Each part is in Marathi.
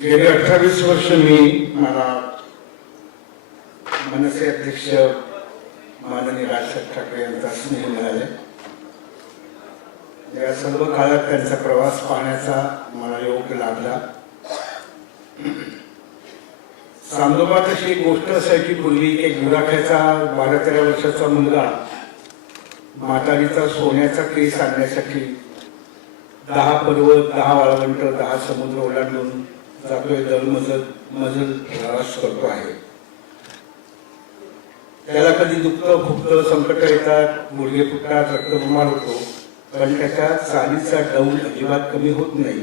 गेली 28 वर्ष मी मला मनसे अध्यक्ष माननीय राजसाहेब ठाकरे यांचा स्नेह मिळाले. या सर्व काळात त्यांचा प्रवास पाहण्याचा मला योग लाभला. चांदोबात अशी एक गोष्ट असायची पूर्वी की गुराख्याचा 12-13 वर्षाचा मुलगा म्हातारीचा सोन्याचा केस आणण्यासाठी 10 पर्वत, 10 वाळवंट, 10 समुद्र ओलांडून जातोय. मजल प्रवास करतो आहे. त्याला कधी दुखतं, खुपतं, संकट येतात, गुडघे फुटतात, रक्तबंबाळ होतो, पण त्याच्या चालीचा डौल अजिबात कमी होत नाही.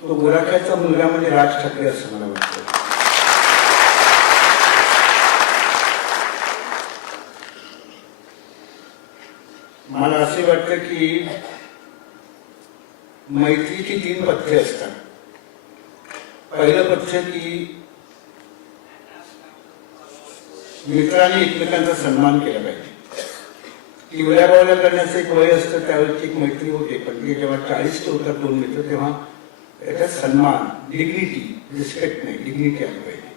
तो गुराख्याचा मुलगा म्हणजे राज ठाकरे असं मला वाटतं. मला असे वाटतं की मैत्रीची 3 पथ्ये असतात. पहिलं पथ्य की मित्रांनी एकमेकांचा सन्मान केला पाहिजे. ती उड्याबावल्या करण्याचं एक वय असतं, त्यावेळेची एक मैत्री होते. पण ती जेव्हा 40 होतात 2 मित्र, तेव्हा त्याचा सन्मान, डिग्निटी, रिस्पेक्ट नाही, डिग्निटी आली पाहिजे.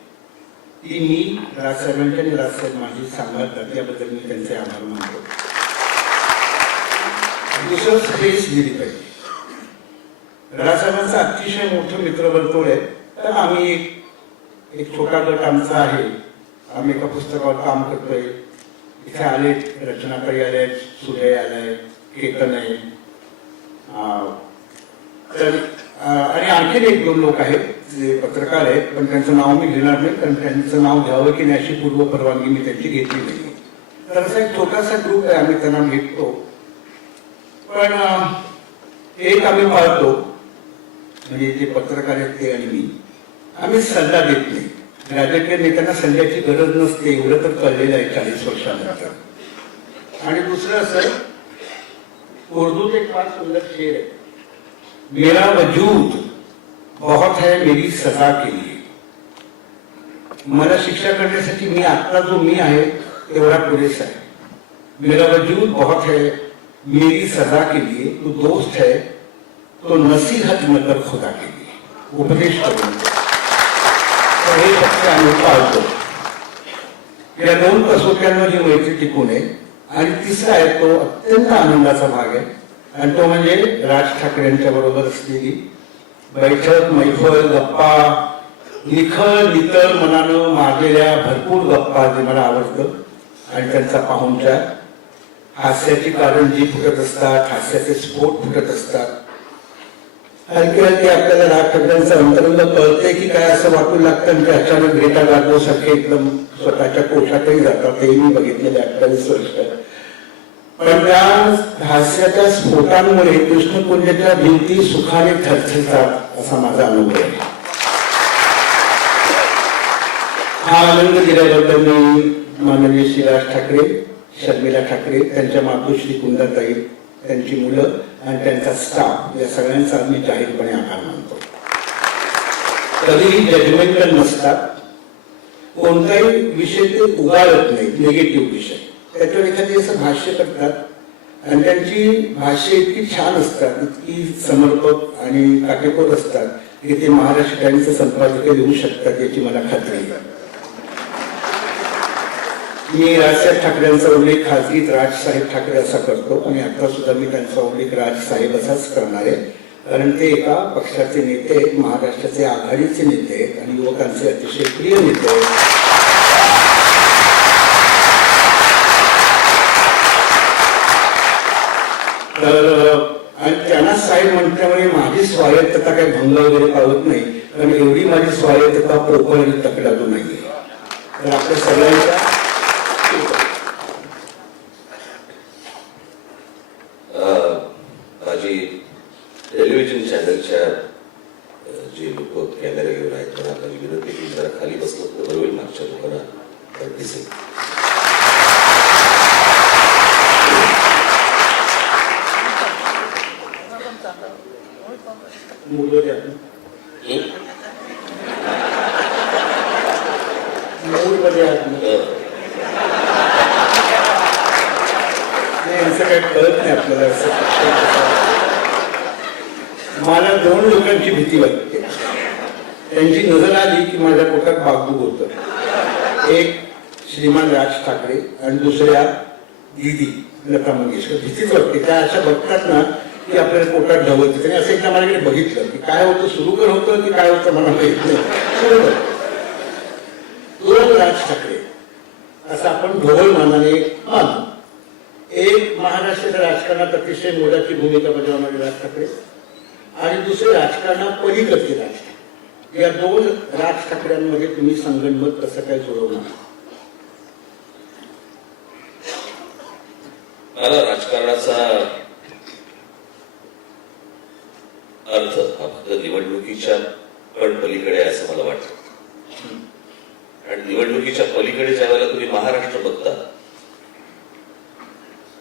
ती मी राजसाहेबांच्या आणि राजसाहेब माझी सांभाळतात, याबद्दल मी त्यांचे आभार मानतो. दुसरं स्पेस दिली पाहिजे. राजसाहेबांचा अतिशय मोठं मित्रवर्तुळ आहे. तर आम्ही एक छोटा गट आमचा आहे. आम्ही एका पुस्तकावर काम करतोय. इथे आले रचनाकारी आले, सूर्य आलाय, केतन आहे, तर आणि आणखी 1-2 लोक आहेत जे पत्रकार आहेत, पण त्यांचं नाव मी घेणार नाही, कारण त्यांचं नाव घ्यावं की नाही अशी पूर्व परवानगी मी त्यांची घेतली नाही. तर असा एक छोटासा ग्रुप आहे, आम्ही त्यांना भेटतो. पण एक आम्ही पाळतो, म्हणजे जे पत्रकार आहेत ते आणि मी, आम्ही सल्ला देत नाही. राजकीय नेत्यांना सल्ल्याची गरज नसते, एवढं तर कळलेलं आहे 40 वर्षानंतर. आणि दुसरं असं, उर्दूत एक फार सुंदर शेर आहे, मेरा वजूद बहुत है मेरी सजा के लिए. मला शिक्षा करण्यासाठी मी आत्ता जो मी आहे तेवढा पुरेसा आहे. मेरा वजूद बहुत है मेरी सजा के लिए, तो दोस्त है तो नसीहत न कर खुदा के लिए. उपदेश करून हे फक्त आम्ही पाळतो. या 2 कसोट्यांवर ही मैत्री टिकून आहे. आणि तिसरा आहे तो अत्यंत आनंदाचा भाग आहे, आणि तो म्हणजे राज ठाकरेंच्या बरोबर असलेली बैठक, मैफल, गप्पा, नितळ मनानं मारलेल्या भरपूर गप्पा, जे मला आवडतं. आणि त्यांचा पाहुणचार, हास्याची कारण जी फुटत असतात, हास्याचे स्फोट फुटत असतात. हलकी आपल्याला राज ठाकरेंचं अंतरंग कळते की काय असं वाटू लागतं, आणि ते अचानक भेटा गाजवसारखे एकदम स्वतःच्या कोशातही जातात. तेही मी बघितलेले 28 वर्ष. पण त्या हास्याच्या स्फोटांमुळे कृष्णकुंजाच्या भिंती सुखाने थरथरतात असा माझा अनुभव आहे. हा आनंद दिल्याबद्दल मी माननीय श्री राज ठाकरे, शर्मिला ठाकरे, त्यांच्या मातोश्री कुंदाताई, त्यांची मुलं आणि त्यांचा स्टाफ, या सगळ्यांचा मी जाहीरपणे आभार मानतो. कधीही जजमेंटल नसतात. कोणताही विषय ते उगाळत नाही, निगेटिव्ह विषय. त्याच्यावर एखादी असं भाष्य करतात, आणि त्यांची भाष्य इतकी छान असतात, इतकी समर्पक आणि काटेकोर असतात की ते महाराष्ट्र टाइम्सचे संपादकीय लिहू शकतात, याची मला खात्री आहे. मी राजसाहेब ठाकरेंचा उल्लेख खाजगीत राजसाहेब ठाकरे असा करतो, आणि आता सुद्धा मी त्यांचा उल्लेख राजसाहेब असाच करणार आहे, कारण ते एका पक्षाचे नेते आहेत, महाराष्ट्राचे आघाडीचे नेते आहेत, आणि युवकांचे अतिशय प्रिय नेते आहेत. तर आणि त्यांना साहेब म्हटल्यामुळे माझी स्वायत्तता काही भंग वगैरे पावत नाही, कारण एवढी माझी स्वायत्तता प्रोपर तकडादू नाहीये. तर आपल्या सगळ्यांच्या माझी टेलिव्हिजन चॅनलच्या जे लोक कॅमेरा घेऊन आहेत त्यांना माझी विनंती की जरा खाली बसलो तर बरोबर होईल, मागच्या लोकांना दिसेल. काही कळत नाही आपल्याला. मला 2 लोकांची भीती वाटते. त्यांची नजर आली की माझ्या पोटात बागबूक होतं. एक श्रीमान राज ठाकरे आणि दुसऱ्या दीदी लता मंगेशकर. भीतीच वाटते त्या अशा बघतात ना की आपल्याला पोटात ढवळते. त्यांनी असं एकदा माझ्याकडे बघितलं की काय होतं, सुरू कर होतं की काय होतं मला माहित नाही. बरोबर, दोन राज ठाकरे असं आपण ढोबळ मानाने मानू. एक महाराष्ट्राच्या राजकारणात अतिशय मोलाची भूमिका बजावणारे राज ठाकरे आणि दुसरे राजकारणात पलीकडचे राज ठाकरे. या दोन राज ठाकऱ्यांमध्ये तुम्ही संगणमत कसं काय जुळवणार? मला राजकारणाचा अर्थ हा फक्त निवडणुकीच्या पण पलीकडे आहे असं मला वाटतं. आणि निवडणुकीच्या पलीकडे ज्या वेळेला तुम्ही महाराष्ट्र बघता,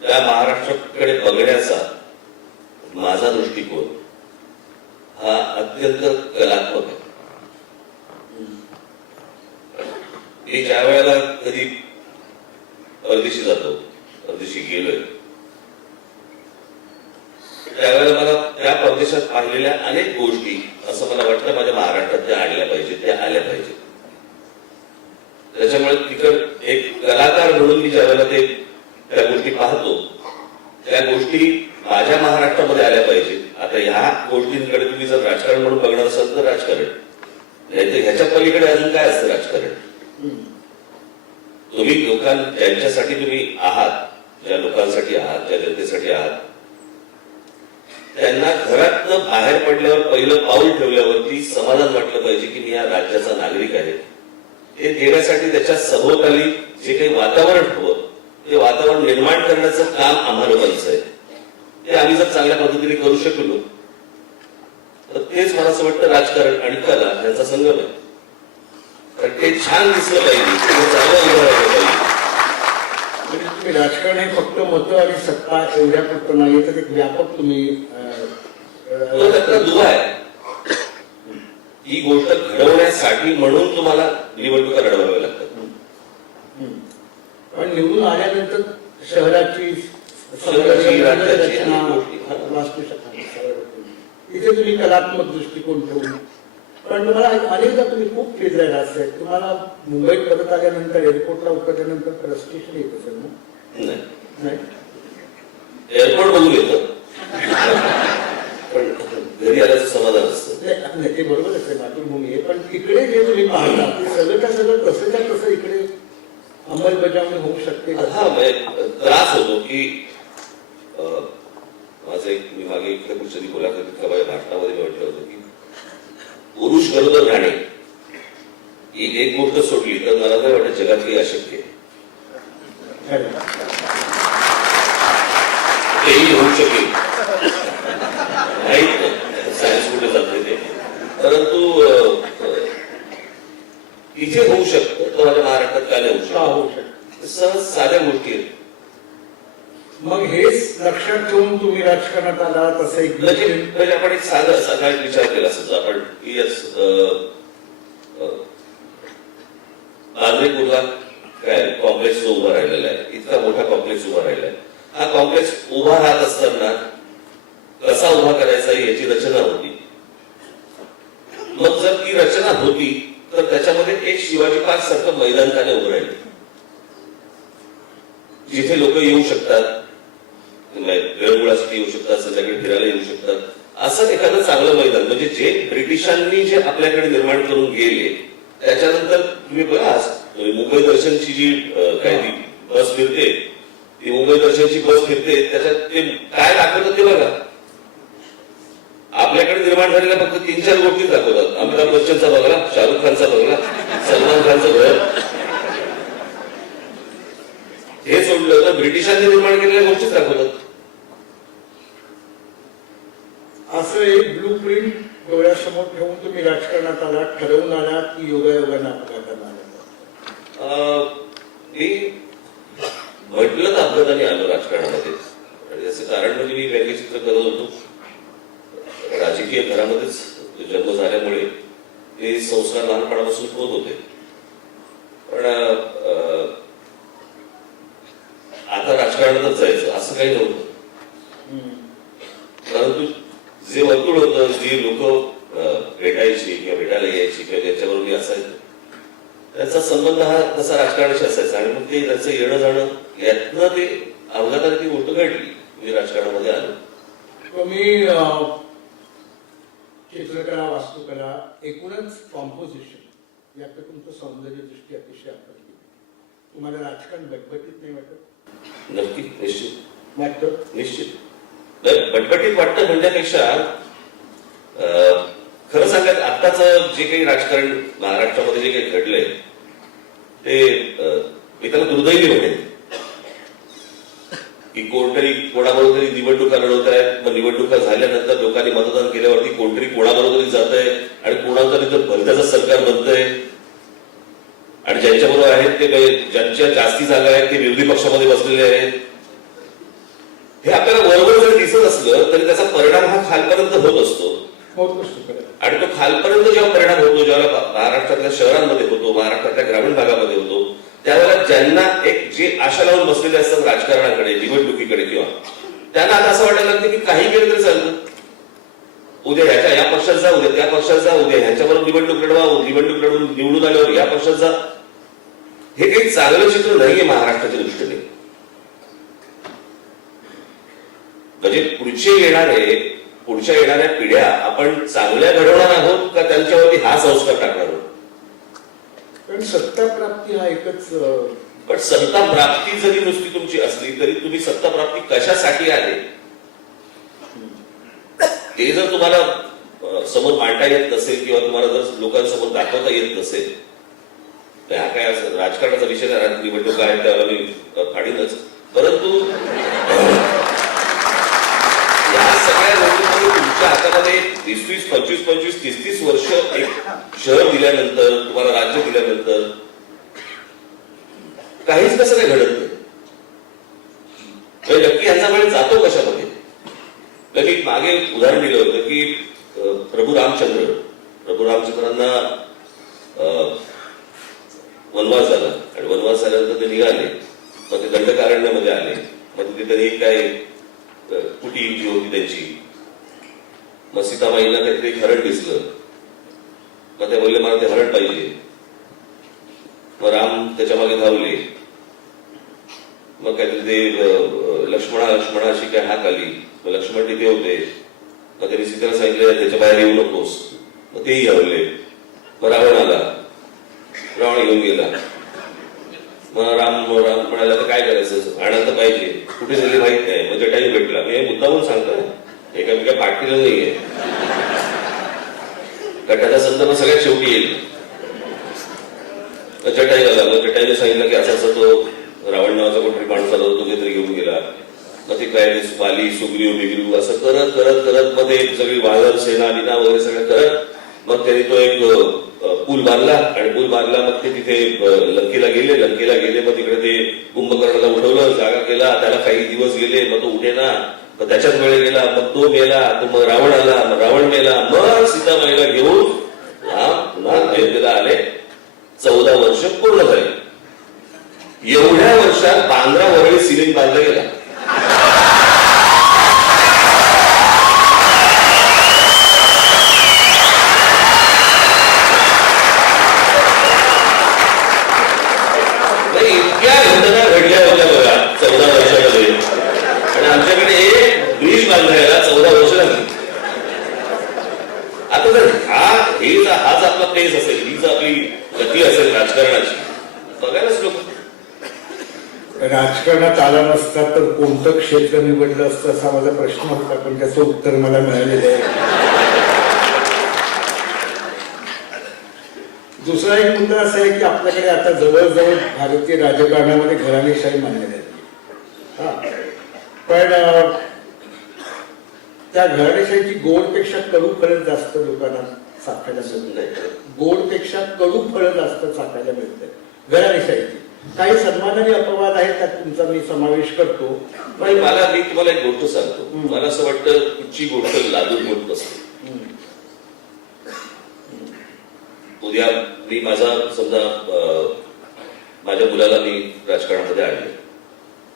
त्या महाराष्ट्राकडे बघण्याचा माझा दृष्टिकोन हा अत्यंत कलात्मक आहे. मी ज्या वेळेला कधी परदेशी जातो, परदेशी गेलोय, त्यावेळेला मला त्या परदेशात पाहिलेल्या अनेक गोष्टी असं मला वाटतं माझ्या महाराष्ट्रात त्या आणल्या पाहिजेत, त्या आल्या पाहिजेत. त्याच्यामुळे तिकड एक कलाकार म्हणून मी ज्यावेळेला त्या गोष्टी पाहतो, त्या गोष्टी माझ्या महाराष्ट्रामध्ये आल्या पाहिजेत. आता ह्या गोष्टींकडे तुम्ही जर राजकारण म्हणून बघणार असाल तर राजकारण, नाही तर ह्याच्या पलीकडे अजून काय असतं राजकारण? तुम्ही ज्यांच्यासाठी तुम्ही आहात, ज्या लोकांसाठी आहात, ज्या जनतेसाठी आहात, त्यांना घरातनं बाहेर पडल्यावर पहिलं पाऊल ठेवल्यावरती समाधान वाटलं पाहिजे की मी या राज्याचा नागरिक आहे. हे देण्यासाठी त्याच्या सभोवताली जे काही वातावरण हवं ते वातावरण निर्माण करण्याचं काम आम्हा लोकांचं आहे. ते आम्ही जर चांगल्या पद्धतीने करू शकलो तर तेच मला असं वाटतं राजकारण आणि कला यांचा संगम आहे. तर ते छान दिसलं पाहिजे, ते चांगलं उभं राहिलं पाहिजे. म्हणजे तुम्ही राजकारण हे फक्त मतं आणि सत्ता एवढ्या फक्त नाही, तर एक व्यापक तुम्ही तो त्यातला दुवा आहे. ही गोष्ट घडवण्यासाठी म्हणून तुम्हाला निवडणुका लढवाव्या लागतात. पण निवडून आल्यानंतर शहराची राज्याची रचना, गोष्टी वास्तुशास्त्र इथे तुम्ही कलात्मक दृष्टिकोन ठेवून. पण मला अनेकदा तुम्ही खूप फिरलाय राहत. तुम्हाला मुंबईत परत आल्यानंतर एअरपोर्टला उतरल्यानंतर फ्रस्ट्रेशन येत असेल ना? नाही, एअरपोर्ट बघून येतं पण घरी आल्याचं समाधान असतं. नाही, ते बरोबरच आहे, मातृभूमी आहे. पण तिकडे जे तुम्ही पाहता ते सगळं सगळं कसंच्या कसं इकडे अंमलबजावणी होऊ शकते. हा, त्रास होतो की माझं एक, मी मागे इकडे कुठच्या मुलाखतीत का भाषणामध्ये मी म्हटलं होतं की पुरुष गरोदर राहणे ही एक गोष्ट सोडली तर मला नाही वाटत जगात काही अशक्य आहे. तेही होऊ शकेल, माहीत नाही सायन्स कुठे जाते ते, परंतु इथे होऊ शकतं तर माझ्या महाराष्ट्रात काय नाही होऊ शकत. सहज साध्या गोष्टी आहेत. मग हेच लक्षात ठेवून तुम्ही राजकारणात आला तसं एक म्हणजे आपण एक साधा एक विचार केला समजा आपण नागरिकपूरला काय कॉम्प्लेक्स जो उभा राहिलेला आहे, इतका मोठा कॉम्प्लेक्स उभा राहिला आहे. हा कॉम्प्लेक्स उभा राहत असताना कसा उभा करायचा याची रचना होती. मग जर ती रचना होती तर त्याच्यामध्ये एक शिवाजी पार्क सारखं मैदान का उभं राहिलं, जिथे लोक येऊ शकतात, वेळगुळासाठी येऊ शकतात, संध्याकाळी फिरायला येऊ शकतात, असं एखादं चांगलं मैदान. म्हणजे जे ब्रिटिशांनी जे आपल्याकडे निर्माण करून गेले त्याच्यानंतर तुम्ही बघा मुंबई दर्शनची जी काय ती बस फिरते, ती मुंबई दर्शनची बस फिरते, त्याच्यात ते काय दाखवतात ते बघा. आपल्याकडे निर्माण झालेल्या फक्त 3-4 गोष्टी दाखवतात. अमिताभ बच्चनचा बघला, शाहरुख खानचा बघला, सलमान खानचं घर. हे सोडलं तर ब्रिटिशांनी निर्माण केलेल्या गोष्टीच दाखवतात. असं एक ब्लू प्रिंट डोळ्यासमोर ठेवून तुम्ही राजकारणात आला, ठरवून आला की योगायोगाने अपघाताला आला? मी म्हटलं तर अपघाताने आलो राजकारणामध्ये. याचं कारण म्हणजे मी व्यंगचित्र करत होतो. राजकीय घरामध्येच जन्म झाल्यामुळे ते संस्कार लहानपणापासून होत होते. पण आता राजकारणातच जायचं असं काही नव्हतं. परंतु जे वर्तुळ होतं, जी लोक भेटायची किंवा भेटायला यायची किंवा ज्यांच्याबरोबर मी असायचो त्याचा संबंध हा तसा राजकारणाशी असायचा आणि मग ते त्याचं येणं जाणं यातनं ते अपघाताने ती गोष्ट घडली. मी राजकारणामध्ये आलो. तुम्ही चित्रकला, वास्तुकला, एकूणच कॉम्पोजिशन यात तुमचं सौंदर्य दृष्टी अतिशय आकर्षक. तुम्हाला राजकारण बटबटीत नाही वाटत? नक्की, निश्चित वाटतं. निश्चित बटबटीत वाटतं म्हणण्यापेक्षा खरं सांगायचं आत्ताच जे काही राजकारण महाराष्ट्रामध्ये जे काही घडलंय ते मी त्याला दुर्दैवी म्हणेन की कोणतरी कोणाबरोबर तरी निवडणुका लढवत आहेत. मग निवडणुका झाल्यानंतर लोकांनी मतदान केल्यावरती कोणतरी कोणाबरोबर जात आहे आणि कोणाचं तर भलत्याचं सरकार बनतंय आणि ज्यांच्याबरोबर आहेत ते ज्यांच्या जास्ती जागा आहेत ते विरोधी पक्षामध्ये बसलेले आहेत. हे आपल्याला बरोबर जरी दिसत असलं तरी त्याचा परिणाम हा खालपर्यंत होत असतो आणि तो खालपर्यंत जेव्हा परिणाम होतो, जेव्हा महाराष्ट्रातल्या शहरांमध्ये होतो, महाराष्ट्रातल्या ग्रामीण भागामध्ये होतो, त्यावेळेला ज्यांना एक जे आशा लावून बसलेले असतात राजकारणाकडे, निवडणुकीकडे किंवा त्यांना आता असं वाटायला लागतं की काही केलं तरी चालतं. उद्या ह्याच्या या पक्षात जा, उद्या त्या पक्षात जा, उद्या ह्याच्याबरोबर निवडणूक लढवा, निवडणूक लढवून निवडून आल्यावर या पक्षात जा. हे काही चांगलं चित्र नाहीये महाराष्ट्राच्या दृष्टीने. म्हणजे पुढच्या येणाऱ्या पिढ्या आपण चांगल्या घडवणार आहोत का त्यांच्यावरती हा संस्कार टाकणार आहोत? पण सत्ता प्राप्ती हा एकच. पण सत्ता प्राप्ती जरी नुसती तुमची असली तरी तुम्ही सत्ता प्राप्ती कशासाठी आहे ते जर तुम्हाला समोर मांडता येत नसेल किंवा तुम्हाला जर लोकांसमोर दाखवता येत नसेल, हा काय राजकारणाचा विषय निवडणूक आहे त्याला मी काढीनच. परंतु या सगळ्या गोष्टींमध्ये तुमच्या हातामध्ये 20-20, 25-25, 30-30 वर्ष एक शहर दिल्यानंतर, तुम्हाला राज्य दिल्यानंतर काहीच कसं काय घडत नाही. नक्की यांचा वेळ जातो कशामध्ये? मी मागे उदाहरण दिलं होतं की प्रभू रामचंद्रांना वनवास झाला आणि वनवास झाल्यानंतर ते निघाले. मग ते दंडकारण्यामध्ये आले. मग तिथे त्यांनी काय कुटी जी होती त्यांची, मग सीतामाईला काहीतरी हरण दिसलं. मग ते बोलले मला ते हरण पाहिजे. मग राम त्याच्या मागे धावले. मग काहीतरी ते लक्ष्मणा अशी काय हाक आली. मग लक्ष्मण तिथे होते. मग त्यांनी सीतेला सांगितलं त्याच्या बाहेर येऊ नकोस. मग तेही हरवले. मग रावण आला. रावण येऊन गेला. मग राम म्हणाला तर काय करायचं, आणायला पाहिजे. कुठे झाली माहित नाही. मग जटायू भेटला. मी मुद्दामून सांगतो, एका पाठीला नाहीये. गटाचा संदर्भ सगळ्यात शेवटी येईल. जटायू आला. मग जटायूने सांगितलं की असं तो रावण नावाचा कोणतरी माणूस आला तो तरी घेऊन गेला. मग ते काय वाली सुग्रीव बिग्रीव असं करत करत करत मग ते सगळी वानर सेना बिना वगैरे सगळं करत मग त्यांनी तो एक पूल बांधला आणि पूल बांधला. मग ते तिथे लंकेला गेले. मग तिकडे ते कुंभकर्णाला उठवलं, जागा केला. त्याला काही दिवस गेले. मग तो उठेना. मग त्याच्याच वेळ गेला. मग तो गेला. मग रावण आला. मग रावण मेला. मग सीतामाईला घेऊन पुन्हा अयोध्येला आले. 14 वर्ष पूर्ण झाली. एवढ्या वर्षात बांद्रा वरळी सिलिंग बांधला गेला. इतक्या घटना घडल्या होत्या बघा 14 वर्षामध्ये. आणि आमच्याकडे एक ब्रिज बांधायला 14 वर्ष लागली. आता जर हाच आपला पेस असेल, हीच आपली गती असेल राजकारणाची, बघायलाच लोक. राजकारणात आला नसता तर कोणतं क्षेत्र निवडलं असतं असा माझा प्रश्न होता. पण त्याचं उत्तर मला मिळालेलं आहे. दुसरा एक मुद्दा असा आहे की आपल्याकडे आता जवळजवळ भारतीय राजकारणामध्ये घराणेशाही मानली जाते. पण त्या घराणेशाहीची गोडपेक्षा कडू फळं जास्त लोकांना चाखायला मिळत. गोडपेक्षा कडू फळं जास्त चाखायला मिळत घराणेशाहीची. काही सन्मानाने अपवाद आहेत, त्यात तुमचा मी समावेश करतो. पण मी तुम्हाला एक गोष्ट सांगतो. मला असं वाटतं कुठची गोष्ट लादून होत नसते. उद्या मी समजा माझ्या मुलाला मी राजकारणामध्ये आणले,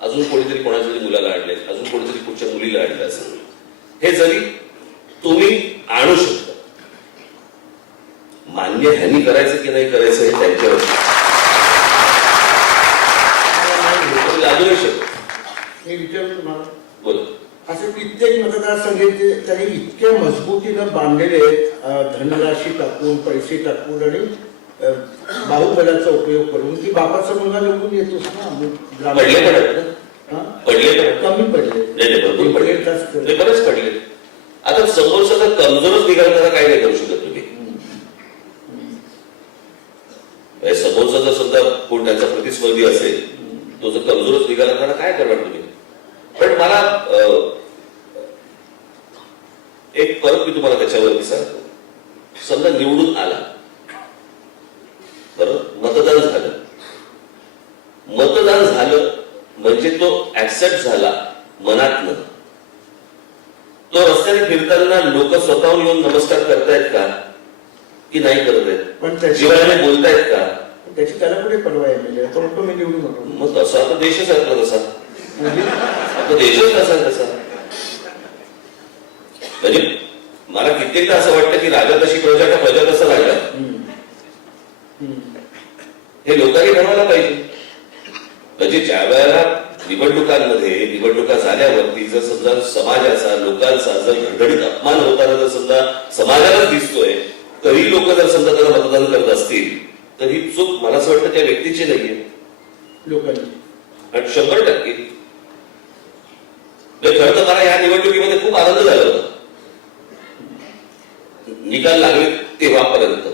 अजून कोणीतरी कोणाच्या मुलाला आणले, अजून कोणीतरी कुठच्या मुलीला आणलं असेल. हे जरी तुम्ही आणू शकता, मान्य ह्यांनी करायचं की नाही करायचं हे त्यांच्यावर लागू शकतो. मी विचारतो तुम्हाला, बोला. असे कित्येक मतदारसंघ त्यांनी इतक्या मजबूतीनं बांधलेले आहेत, धनराशी टाकून, पैसे टाकून आणि बाहुबलाचा उपयोग करून की बापाचा मुलगा निवडून येतोच ना. पडले पण हा? पडले पण कमी पडले. नाही भरपूर पडले, जास्त. नाही, बरेच पडले. आता समोरचा जर कमजोरच निघाला तर काय नाही करू शकत तुम्ही. समोरचा जर समजा कोण त्यांचा प्रतिस्पर्धी असेल, तो जर कमजोरच निघाला तर काय करणार तुम्ही. पण मला एक परत मी तुम्हाला त्याच्यावरती सांगतो. समजा निवडून आला, बरोबर, मतदान झालं. मतदान झालं म्हणजे तो ऍक्सेप्ट झाला मनातनं. तो रस्त्याने फिरताना लोक स्वतःहून येऊन नमस्कार करतायत का की नाही करत आहेत, पण जीवाने बोलतायत का? त्याची त्याला कुठे परवा आहे, तो म्हणतो मी निवडून होतो. मग तसं आता देशच आहे आपला तसा. आता देशच कसा आहे तसा. म्हणजे मला कित्येकदा असं वाटतं की राजा तशी प्रजा का प्रजा तसं राजा, हे लोकांनी ठरवायला पाहिजे. म्हणजे ज्या वेळेला निवडणुकांमध्ये निवडणुका झाल्यावरती जर समजा समाजाचा, लोकांचा जर घडघडीत अपमान होताना जर समजा समाजालाच दिसतोय, तरी लोक जर समजा त्याला मतदान करत असतील तर ही चूक मला असं वाटतं त्या व्यक्तीची नाहीये, लोकांनी. आणि 100%. खरं तर मला या निवडणुकीमध्ये खूप आनंद झाला होता. निकाल लागले तेव्हापर्यंत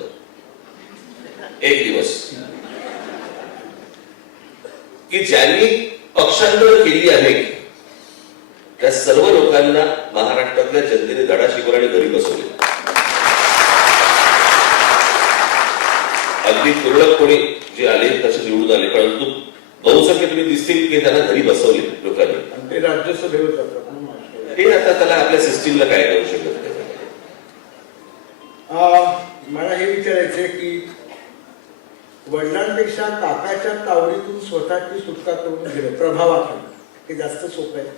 एक दिवस की ज्यांनी पक्षांतर केली आहे त्या सर्व लोकांना महाराष्ट्रातल्या जनतेने धडा शिकवला आणि घरी बसवले. अगदी तुरळक कोणी जे आले तसे निवडून आले, परंतु बहुसंख्य तुम्ही दिसतील की त्यांना घरी बसवले लोकांनी. आणि ते राज्यसभेवर जातात. ते आता त्याला आपल्या सिस्टीमला काय करू शकत नाही. मला हे विचारायचंय की वडिलांपेक्षा काकाच्या तावडीतून स्वतःची सुटका करून गेलं प्रभावाखाली, हे जास्त सोपं आहे.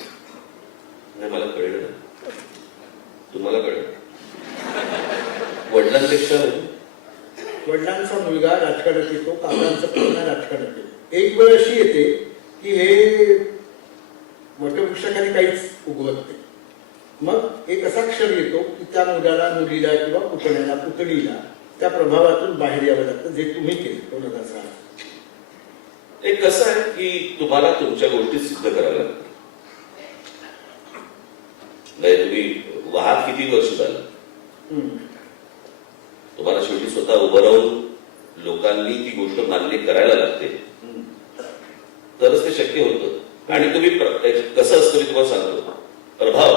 नाही, मला कळलं. तुम्हाला कळलं? वडिलांपेक्षा वडिलांचा मुलगा राजकारणात येतो, काकांचा मुलगा राजकारणात येतो. एक वेळ अशी येते की हे वटवृक्षाखाली काहीच उगवत नाही. मग एक असा क्षण येतो की त्या मुलाला, मुलीला किंवा पुतण्याला, पुतणीला त्या प्रभावातून बाहेर यावं लागतं, जे तुम्ही केलं 2006. एक कसं आहे की तुम्हाला तुमच्या गोष्टी सिद्ध कराव्या लागतात. म्हणजे तुम्ही वाहत किती वर्ष झालं, तुम्हाला शेवटी स्वतः उभं राहून लोकांनी ती गोष्ट मान्य करायला लागते, तरच ते शक्य होतं. आणि तुम्ही कसं असतं मी तुम्हाला सांगतो, प्रभाव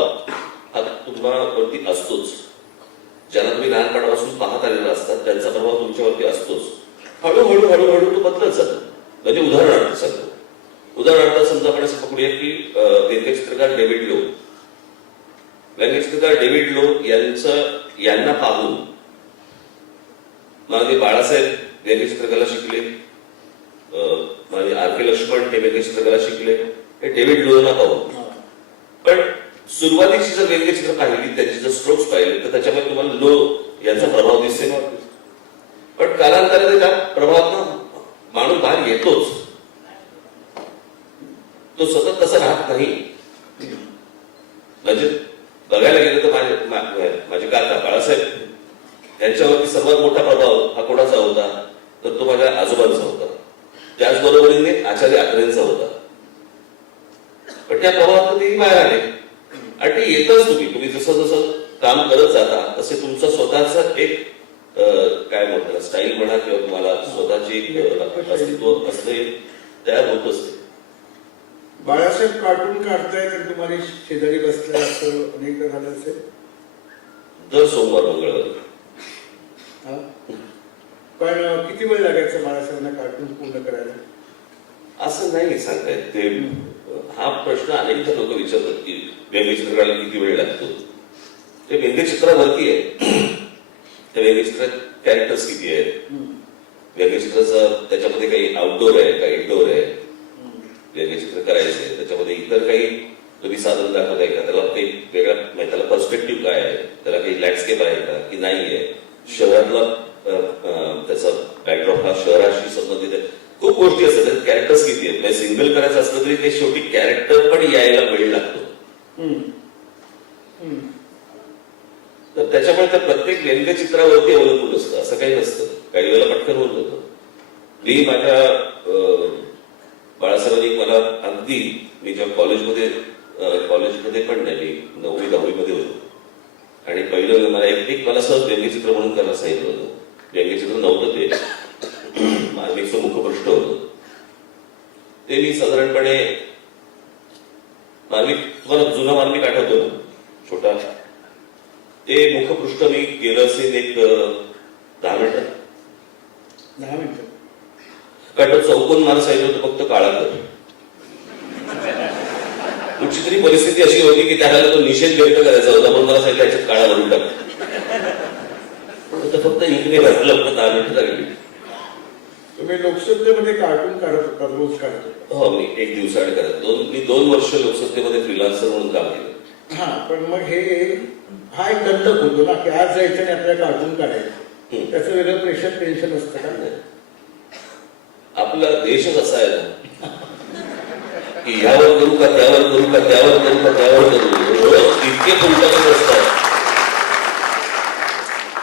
हा तुम्हावरती असतोच. ज्यांना तुम्ही लहानपणापासून पाहत आलेला असतात त्यांचा प्रभाव तुमच्यावरती असतोच. हळूहळू हळूहळू तो बदलत जातो. म्हणजे उदाहरणार्थ सांगतो, उदाहरणार्थ समजा आपण असं पकडूया की व्यंगचित्रकार डेव्हिड लो, व्यंगचित्रकार डेव्हिड लो यांना पाहून माझे बाळासाहेब व्यंगचित्रकला शिकले, माझे आर के लक्ष्मण हे व्यंगचित्रकला शिकले, हे डेव्हिड लोना पाहून. पण सुरुवातीची जर व्यंगचित्र पाहिली, त्याची जर स्ट्रोक्स पाहिले तर त्याच्यामध्ये तुम्हाला लो यांचा प्रभाव दिसेल. पण कालांतराने त्या प्रभावातून माणूस बाहेर येतोच, तो सतत तसा राहत नाही. म्हणजे बघायला गेलं तर माझे काका बाळासाहेब यांच्यावरती सर्वात मोठा प्रभाव हा कोणाचा होता, तर तो माझ्या आजोबांचा होता. त्याचबरोबरीने आचार्य आत्रेंचा होता. पण त्या प्रभावातून ते बाहेर आले आणि ते येतच. तुम्ही जसं जसं काम करत जाता तसे तुमचा स्वतःचा एक काय म्हणतात स्टाईल म्हणा किंवा तुम्हाला स्वतःची अस्तित्व असणे तयार होत असते. बाळासाहेब कार्टून काढताय तर तुम्हाला शेजारी बसलं असं अनेक झालं असेल. दर सोमवार मंगळवारी. पण किती वेळ लागायचा बाळासाहेबांना कार्टून पूर्ण करायला? असं नाही सांगता येत. ते हा प्रश्न अनेकदा लोक विचारतात की व्यंगचित्राला किती वेळ लागतो. ते व्यंगचित्रावरती आहे. त्या व्यंगचित्रात कॅरेक्टर्स किती आहेत, व्यंगचित्राचं त्याच्यामध्ये काही आउटडोर आहे का इनडोर आहे, व्यंगचित्र करायचंय त्याच्यामध्ये इतर काही तुम्ही साधन दाखवताय का, त्याला काही वेगळा त्याला पर्स्पेक्टिव्ह काय आहे, त्याला काही लँडस्केप आहे का की नाही आहे, शहरातला त्याचा बॅकड्रॉप हा शहराशी संबंधित आहे. खूप गोष्टी असतात, कॅरेक्टर्स किती आहेत. म्हणजे सिंगल करायचं असलं तरी ते शेवटी कॅरेक्टर पण यायला वेळ लागतो. तर त्याच्यामुळे त्या प्रत्येक व्यंगचित्रावरती अवलंबून असतं, असं काही नसतं. काही वेळेला पटकन होऊन जातं. मी माझ्या बाळासाहेबांनी मला अगदी, मी जेव्हा कॉलेजमध्ये पण नाही, मी 9वी 10वी मध्ये होतो आणि पहिलं मला एक मला सहज व्यंगचित्र म्हणून करायला सांगितलं होतं. व्यंगचित्र नव्हतं ते, मार्मिकचं मुखपृष्ठ होतं ते. मी साधारणपणे मार्मिक, तुम्हाला जुना मार्मिक आठवतो ना, छोटा, ते मुखपृष्ठ मी केलं असेल एक 10 मिनिटं. 10 मिनिटं कारण चौकोन मला सांगितलं होतं फक्त काळा कर. कुठची तरी परिस्थिती अशी होती की त्याला तो निषेध व्यक्त करायचा होता, पण मला सांगितलं याच्यात काळा भरून टाक. फक्त इंकने घातलं, 10 मिनिटं लागली. तुम्ही लोकसत्तेमध्ये कार्टून काढत होता, रोज काढत होता. हो, मी एक दिवसाआड करत. मी 2 वर्ष लोकसत्तेमध्ये फ्रीलान्सर म्हणून काम केलं. हा, पण मग हा एक दंडक होतो ना की आज जायचं आणि आपल्याला कार्टून काढायचं. त्याचं वेगळं प्रेशर टेन्शन असतं का? आपला देशच असा आहे ना की ह्यावर करू का, त्यावर करू का, त्यावर करू का, त्यावर करू, रोज इतके पुरवठा असतात.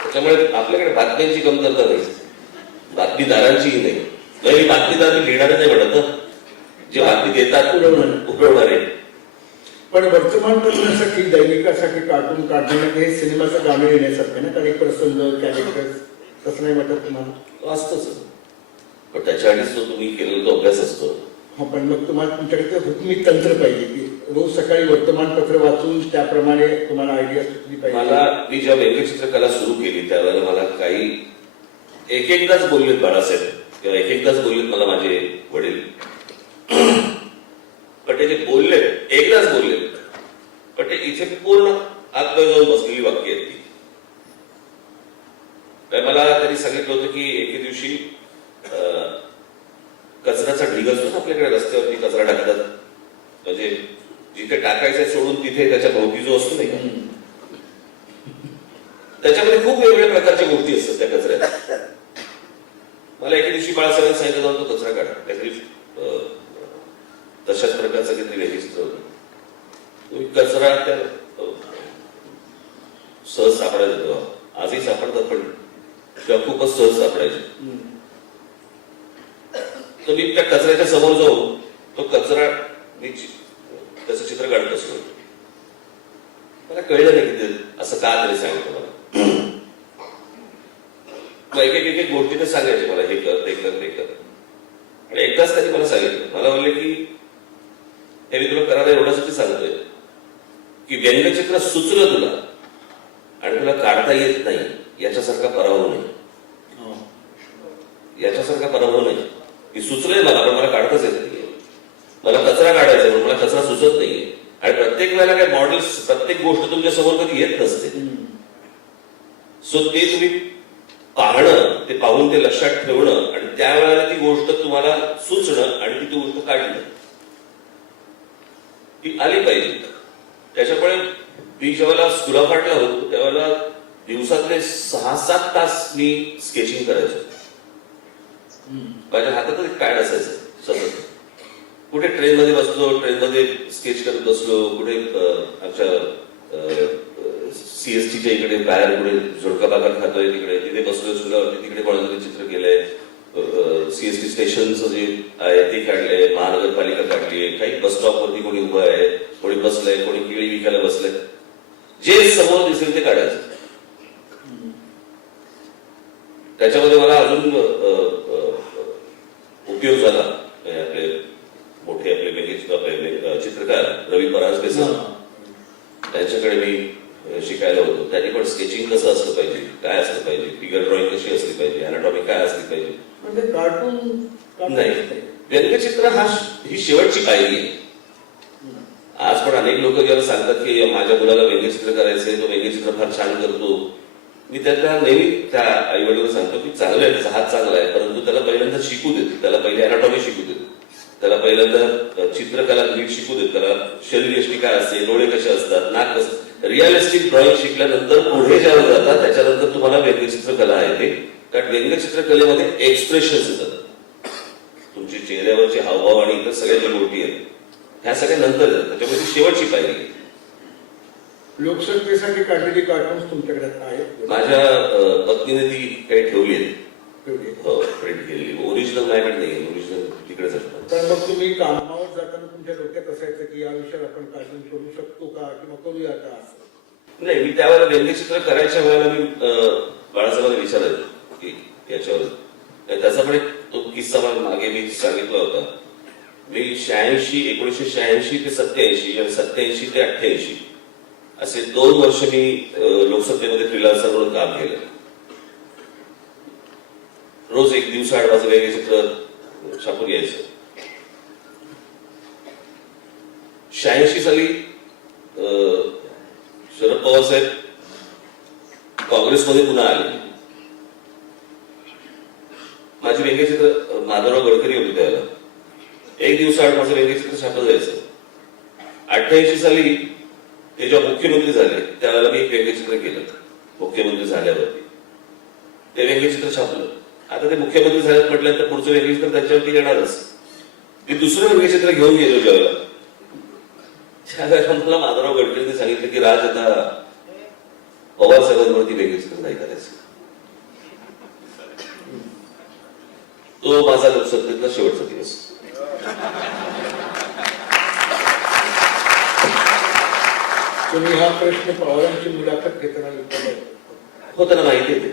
त्याच्यामुळे आपल्याकडे बातम्यांची कमतरता नाही, बातमीदारांचीही नाही. मी बातमीदार मी लिहिणार नाही म्हणत ना, जे बातमी देतात उडवणारे. पण वर्तमानपत्रासाठी, दैनिकासाठी कार्टून काढणं हे सिनेमाचं गाणं येण्यासारखं ना, कारण एक प्रसंग, कॅरेक्टर, तसं नाही वाटत तुम्हाला? असतंच, पण त्याच्यासाठीच तो तुम्ही केलेला तो अभ्यास असतो. हा, पण मग तुम्हाला तुमच्याकडे हुकमी तंत्र पाहिजे की रोज सकाळी वर्तमानपत्र वाचून त्याप्रमाणे तुम्हाला आयडिया सुचली पाहिजे. मी जेव्हा व्यंगचित्रकला सुरू केली त्यावेळेला मला काही एकदाच बोललेत बाळासाहेब, किंवा एकदाच बोललेत मला माझे वडील, पण ते जे बोललेत एकदाच बोललेत, पण ते इथे पूर्ण आत्मा जाऊन बसलेली वाक्य आहेत ती. मला त्यांनी सांगितलं होतं की एके दिवशी कचऱ्याचा ढीग असतो ना आपल्याकडे, रस्त्यावरती कचरा टाकतात, म्हणजे जिथे टाकायचं सोडून तिथे त्याच्या भोवती जो असतो नाही का, त्याच्यामध्ये खूप वेगवेगळ्या प्रकारच्या गोष्टी असतात त्या कचऱ्यात. मला एके दिवशी बाळासाहेबांनी सांगितलं जाऊन तो कचरा काढा, काहीतरी तशाच प्रकारचं काहीतरी व्यंगचित्र होतं. तुम्ही कचरा त्या सहज सापडायचा तेव्हा, आजही सापडतात पण तेव्हा खूपच सहज सापडायचे. तर मी त्या कचऱ्याच्या समोर जाऊन तो कचरा, मी त्याचं चित्र काढत असतो. मला कळलं नाही की असं का तरी सांगितलं मला. एक गोष्टी तर सांगायचे मला, हे कर, ते कर, ते कर. आणि एकदाच त्यांनी मला सांगितलं, मला म्हणले की हे मी तुला करायला एवढ्यासाठी सांगतोय की व्यंगचित्र सुचलं तुला आणि तुला काढता येत नाही, याच्यासारखा पराभव नाही. याच्यासारखा पराभव नाही की सुचलंय मला पण मला काढताच येत नाहीये. मला कचरा काढायचा म्हणून मला कचरा सुचत नाहीये. आणि प्रत्येक वेळेला काय मॉडेल्स, प्रत्येक गोष्ट तुमच्या समोर कधी येत नसते. सो ते तुम्ही पाहणं, ते पाहून ते लक्षात ठेवणं आणि त्यावेळेला ती गोष्ट तुम्हाला सुचणं आणि ती गोष्ट काढणं, ती आली पाहिजे. त्याच्यामुळे मी जेव्हा स्कुलाफाटला होतो त्यावेळेला दिवसातले 6-7 तास मी स्केचिंग करायचो. माझ्या हातातच एक पॅड असायचं सतत. कुठे ट्रेनमध्ये बसलो, ट्रेनमध्ये स्केच करत बसलो, कुठे आमच्या सीएसटीच्या इकडे बाहेर कुठे झुणका भाकर खातोय तिकडे, तिथे बसलोय चुलावरती, तिकडे कोणाचं चित्र केलंय. सीएसटी स्टेशनचं जे आहे ते काढलंय, महानगरपालिका काढलीय, काही बस स्टॉपवरती कोणी उभं आहे, कोणी बसलंय, कोणी केळी विकायला बसलंय, जे समोर दिसेल ते काढायचं. त्याच्यामध्ये मला अजून उपयोग झाला. आपले मोठे आपले चित्रकार रवी परांजपे सर, त्यांच्याकडे मी शिकायला होतो. त्यांनी पण स्केचिंग कसं असलं पाहिजे, काय असलं पाहिजे, फिगर ड्रॉइंग कशी असली पाहिजे, अॅनाटॉमी काय असली पाहिजे. म्हणजे कार्टून नाही, व्यंगचित्र ही शेवटची पायरी आहे. आज पण अनेक लोक जेव्हा सांगतात की माझ्या मुलाला व्यंगचित्र करायचंय, तो व्यंगचित्र फार छान करतो, मी त्याला नेहमी त्या आई वडिलांना सांगतो की चांगलं आहे, त्याचा हात चांगला आहे, परंतु त्याला पहिल्यांदा शिकू देत, त्याला पहिले अॅनाटॉमी शिकू देत, त्याला पहिल्यांदा चित्रकला नीट शिकू देत, त्याला शरीरयष्टी काय असते, डोळे कसे असतात, नाक कसं. रिअलिस्टिक ड्रॉइंग शिकल्यानंतर पुढे जेव्हा जातात त्याच्यानंतर तुम्हाला व्यंगचित्रकला आहे ते कारण व्यंगचित्रकलेमध्ये एक्सप्रेशन्स येतात. तुमची चेहऱ्यावरचे हावभाव आणि इतर सगळ्या ज्या गोष्टी आहेत ह्या सगळ्या नंतर येतात. त्याच्यामुळे ती शेवटची पायरी. लोकसत्तेसाठी काढलेली कार्टून्स तुमच्याकडे आहेत? माझ्या पत्नीने ती काही ठेवली आहे. तेवढी. हो, प्रिंट केलेली. ओरिजिनल माझ्याकडे नाही, ओरिजिनल तिकडेच असतात. तर मग तुम्ही कामावर जाताना तुमच्या डोक्यात असायचं की या विषयावर आपण कार्टून करू शकतो का किंवा करूया का असं? नाही, मी त्यावेळेला व्यंगचित्र करायच्या वेळेला मी बाळासाहेबांना विचारायचो की याच्यावर. त्याचा पण एक तो किस्सा मला मागे मी सांगितला होता. मी 1986 ते 87 आणि 87 ते 88 असे 2 वर्ष मी लोकसत्तेमध्ये फ्रीलान्सर म्हणून काम केलं. रोज एक दिवसाआड माझं व्यंगचित्र छापून यायचं. 86 साली शरद पवार साहेब काँग्रेसमध्ये पुन्हा आले. माझी व्यंगचित्र माधवराव गडकरी होते त्यावेळेला. एक दिवसाआड माझं व्यंगचित्र छापलं जायचं. 88 साली ते जेव्हा मुख्यमंत्री झाले त्यावेळेला मी एक व्यंगचित्र केलं. मुख्यमंत्री झाल्यावरती ते व्यंगचित्र छापलं. आता ते मुख्यमंत्री झाल्यात म्हटल्यानंतर पुढचं व्यंगचित्र त्यांच्यावरती येणारच. मी दुसरं व्यंगचित्र घेऊन गेलो ज्यावेळेला, त्यावेळेला मला माधवराव गडकरींनी सांगितलं की राज आता पवार साहेबांवरती व्यंगचित्र नाही करायचं. तो माझा लोकसत्तेतला शेवटचा दिवस. तुम्ही हा प्रश्न पवारांची मुलाखत घेताना विचारला हो, त्यांना माहिती आहे.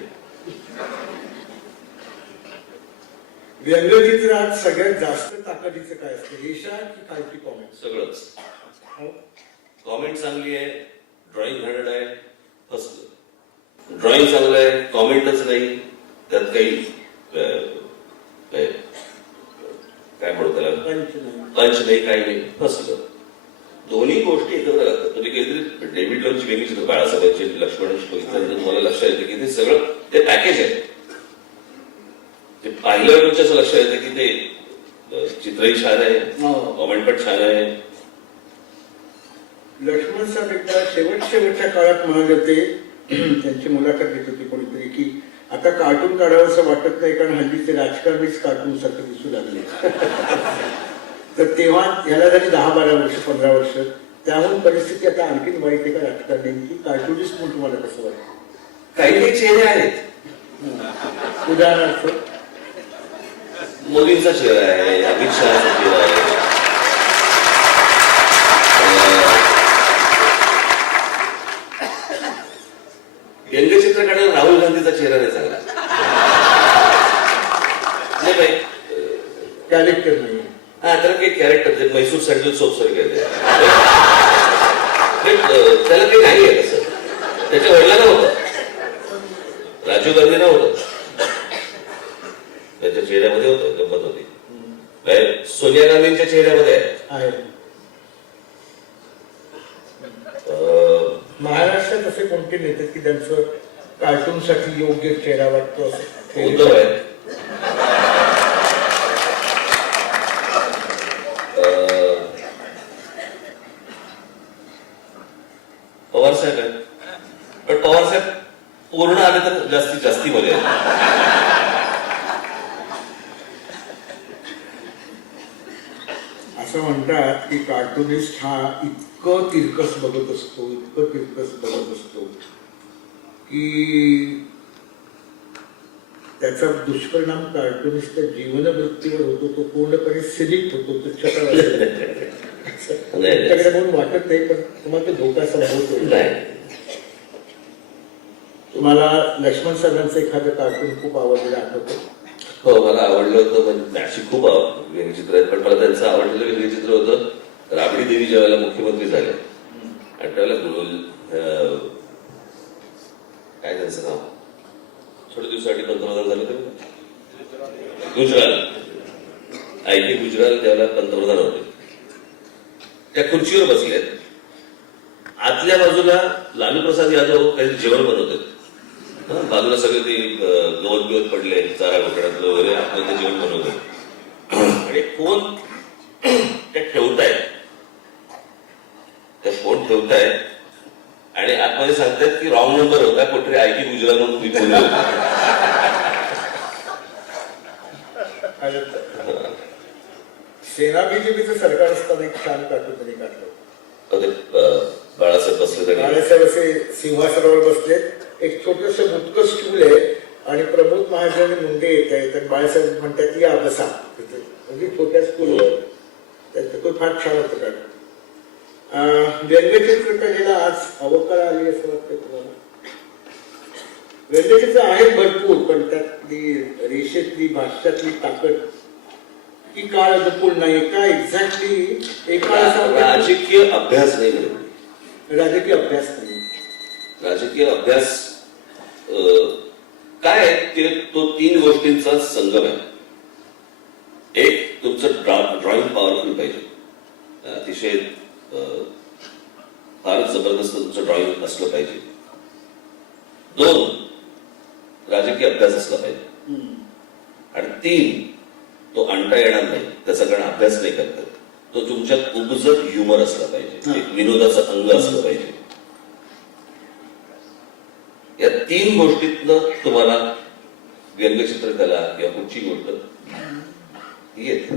व्यंगचित्रात सगळ्यात जास्त ताकदीचं काय असतं? रेषा की खालची कॉमेंट? सगळंच. कॉमेंट चांगली आहे, ड्रॉइंग हँडेड आहे, फसलं. ड्रॉइंग चांगलं आहे, कॉमेंटच नाही, त्यात काही काय म्हणतो त्याला पंच नाही, काही नाही, फसलं. दोन्ही गोष्टी एकत्र लागतात. तुम्ही काहीतरी डेव्हिड लॉनची वेगळी बाळासाहेबांची लक्ष्मणांची बघितल्यानंतर तुम्हाला लक्षात येतं की ते सगळं ते पॅकेज आहे. ते पाहिल्यावर तुमच्या असं लक्षात येतं की ते चित्रही छान आहे, कॉमेंट पण छान आहे. लक्ष्मण साहेब एकदा शेवटच्या काळात म्हणाले होते, त्यांची मुलाखत घेत होती कोणीतरी, की आता कार्टून काढावं असं वाटत नाही कारण हल्लीचे राजकारणीच कार्टून सारखे दिसू लागले. तर तेव्हा ह्याला झाली 10-12 वर्ष, 15 वर्ष. त्याहून परिस्थिती आता आणखीन वाईट आहे का राजकारण्यांची? कार्टूनिस्ट म्हणून तुम्हाला कसं वाटतं? काही काही चेहरे आहेत. उदाहरणार्थ मोदींचा चेहरा आहे, अमित शहाचा चेहरा आहे, व्यंगचित्र काढायला राहुल गांधीचा चेहरा नाही चांगला. नाही, कॅरेक्टर नाही. हा, तर काही कॅरेक्टर मैसूर सँडल सोप सारखे त्याला काही नाही आहे तसं. त्याच्या वडिलांना होतं, राजीव गांधींना होतं, त्याच्या चेहऱ्यामध्ये होतं, गंमत होती. सोनिया गांधींच्या चेहऱ्यामध्ये आहे. महाराष्ट्रात असे कोणते नेते की त्यांचं कार्टूनसाठी योग्य चेहरा वाटतो असं? उद्धव आहे, पवार साहेब आहेत. पण पवार साहेब पूर्ण आले तर जास्तीत जास्ती मध्ये असं म्हणतात की कार्टुनिस्ट हा इतकं तिरकस बघत असतो की त्याचा दुष्परिणाम कार्टुनिस्टच्या जीवनवृत्तीवर होतो. तो पूर्णपणे सिलिक होतो, तो त्याच्याकडे म्हणून वाटत नाही, पण तुम्हाला तो धोका संभवतो. तुम्हाला लक्ष्मण साहेबांचं एखादं कार्टून खूप आवडलेलं आठवतं? हो, मला आवडलं होतं. पण अशी खूप व्यंगचित्र आहेत, पण मला त्यांचं आवडलेलं व्यंगचित्र होतं राबडी देवी ज्यावेळेला मुख्यमंत्री झाले आणि त्यावेळेला काय त्यांचं नाव थोड्या दिवसासाठी पंतप्रधान झाले तर गुजराल, आय.के. गुजराल त्यावेळेला पंतप्रधान होते. त्या खुर्चीवर बसलेत. आतल्या बाजूला लालू प्रसाद यादव काहीतरी जेवण बनवतात. बाजूला सगळे ते गवत पडले, चारा घोटाळ्यातलं वगैरे, आपलं ते जेवण बनवतात आणि फोन त्या ठेवतायत. त्या फोन ठेवतायत आणि आतमध्ये सांगतायत की रॉंग नंबर होता, कुठे आय.के. गुजराल म्हणून तुम्ही फोन खरंच. सेना बीजेपीचं सरकार असताना एक छान कार्टून त्यांनी काढलं. बाळासाहेब बसले बाळासाहेब असे सिंहासनावर बसले, एक छोटस मुटकं स्टूल आहे आणि प्रमोद महाजन मुंडे येत आहे, तर बाळासाहेब म्हणतात या बसा तिथे, म्हणजे छोट्या स्कूलवर. त्याचं तो फार छान होतं काढून. व्यंगचित्रकलेला आज अवकाळ आली असं वाटतं तुम्हाला? व्यंगचित्र आहे भरपूर, पण त्यातली रेषेतली भाष्यातली ताकद ही काळ अनुकूल नाही का? एक्झॅक्टली एका राजकीय अभ्यास नाही मिळत. राजकीय अभ्यास नाही. राजकीय अभ्यास काय आहे ते, तो 3 गोष्टींचा संगम आहे. एक, तुमचं ड्रॉइंग पॉवरफुल पाहिजे, अतिशय फारच जबरदस्त तुमचं ड्रॉइंग असलं पाहिजे. 2, राजकीय अभ्यास असला पाहिजे. आणि 3, तो आणता येणार नाही, त्याचा कारण अभ्यास नाही करतात, तो तुमच्यात उपजत ह्युमर असला पाहिजे, एक विनोदाचं अंग असलं पाहिजे. या 3 गोष्टीतनं तुम्हाला व्यंगचित्रकला किंवा कुठची गोष्ट येते.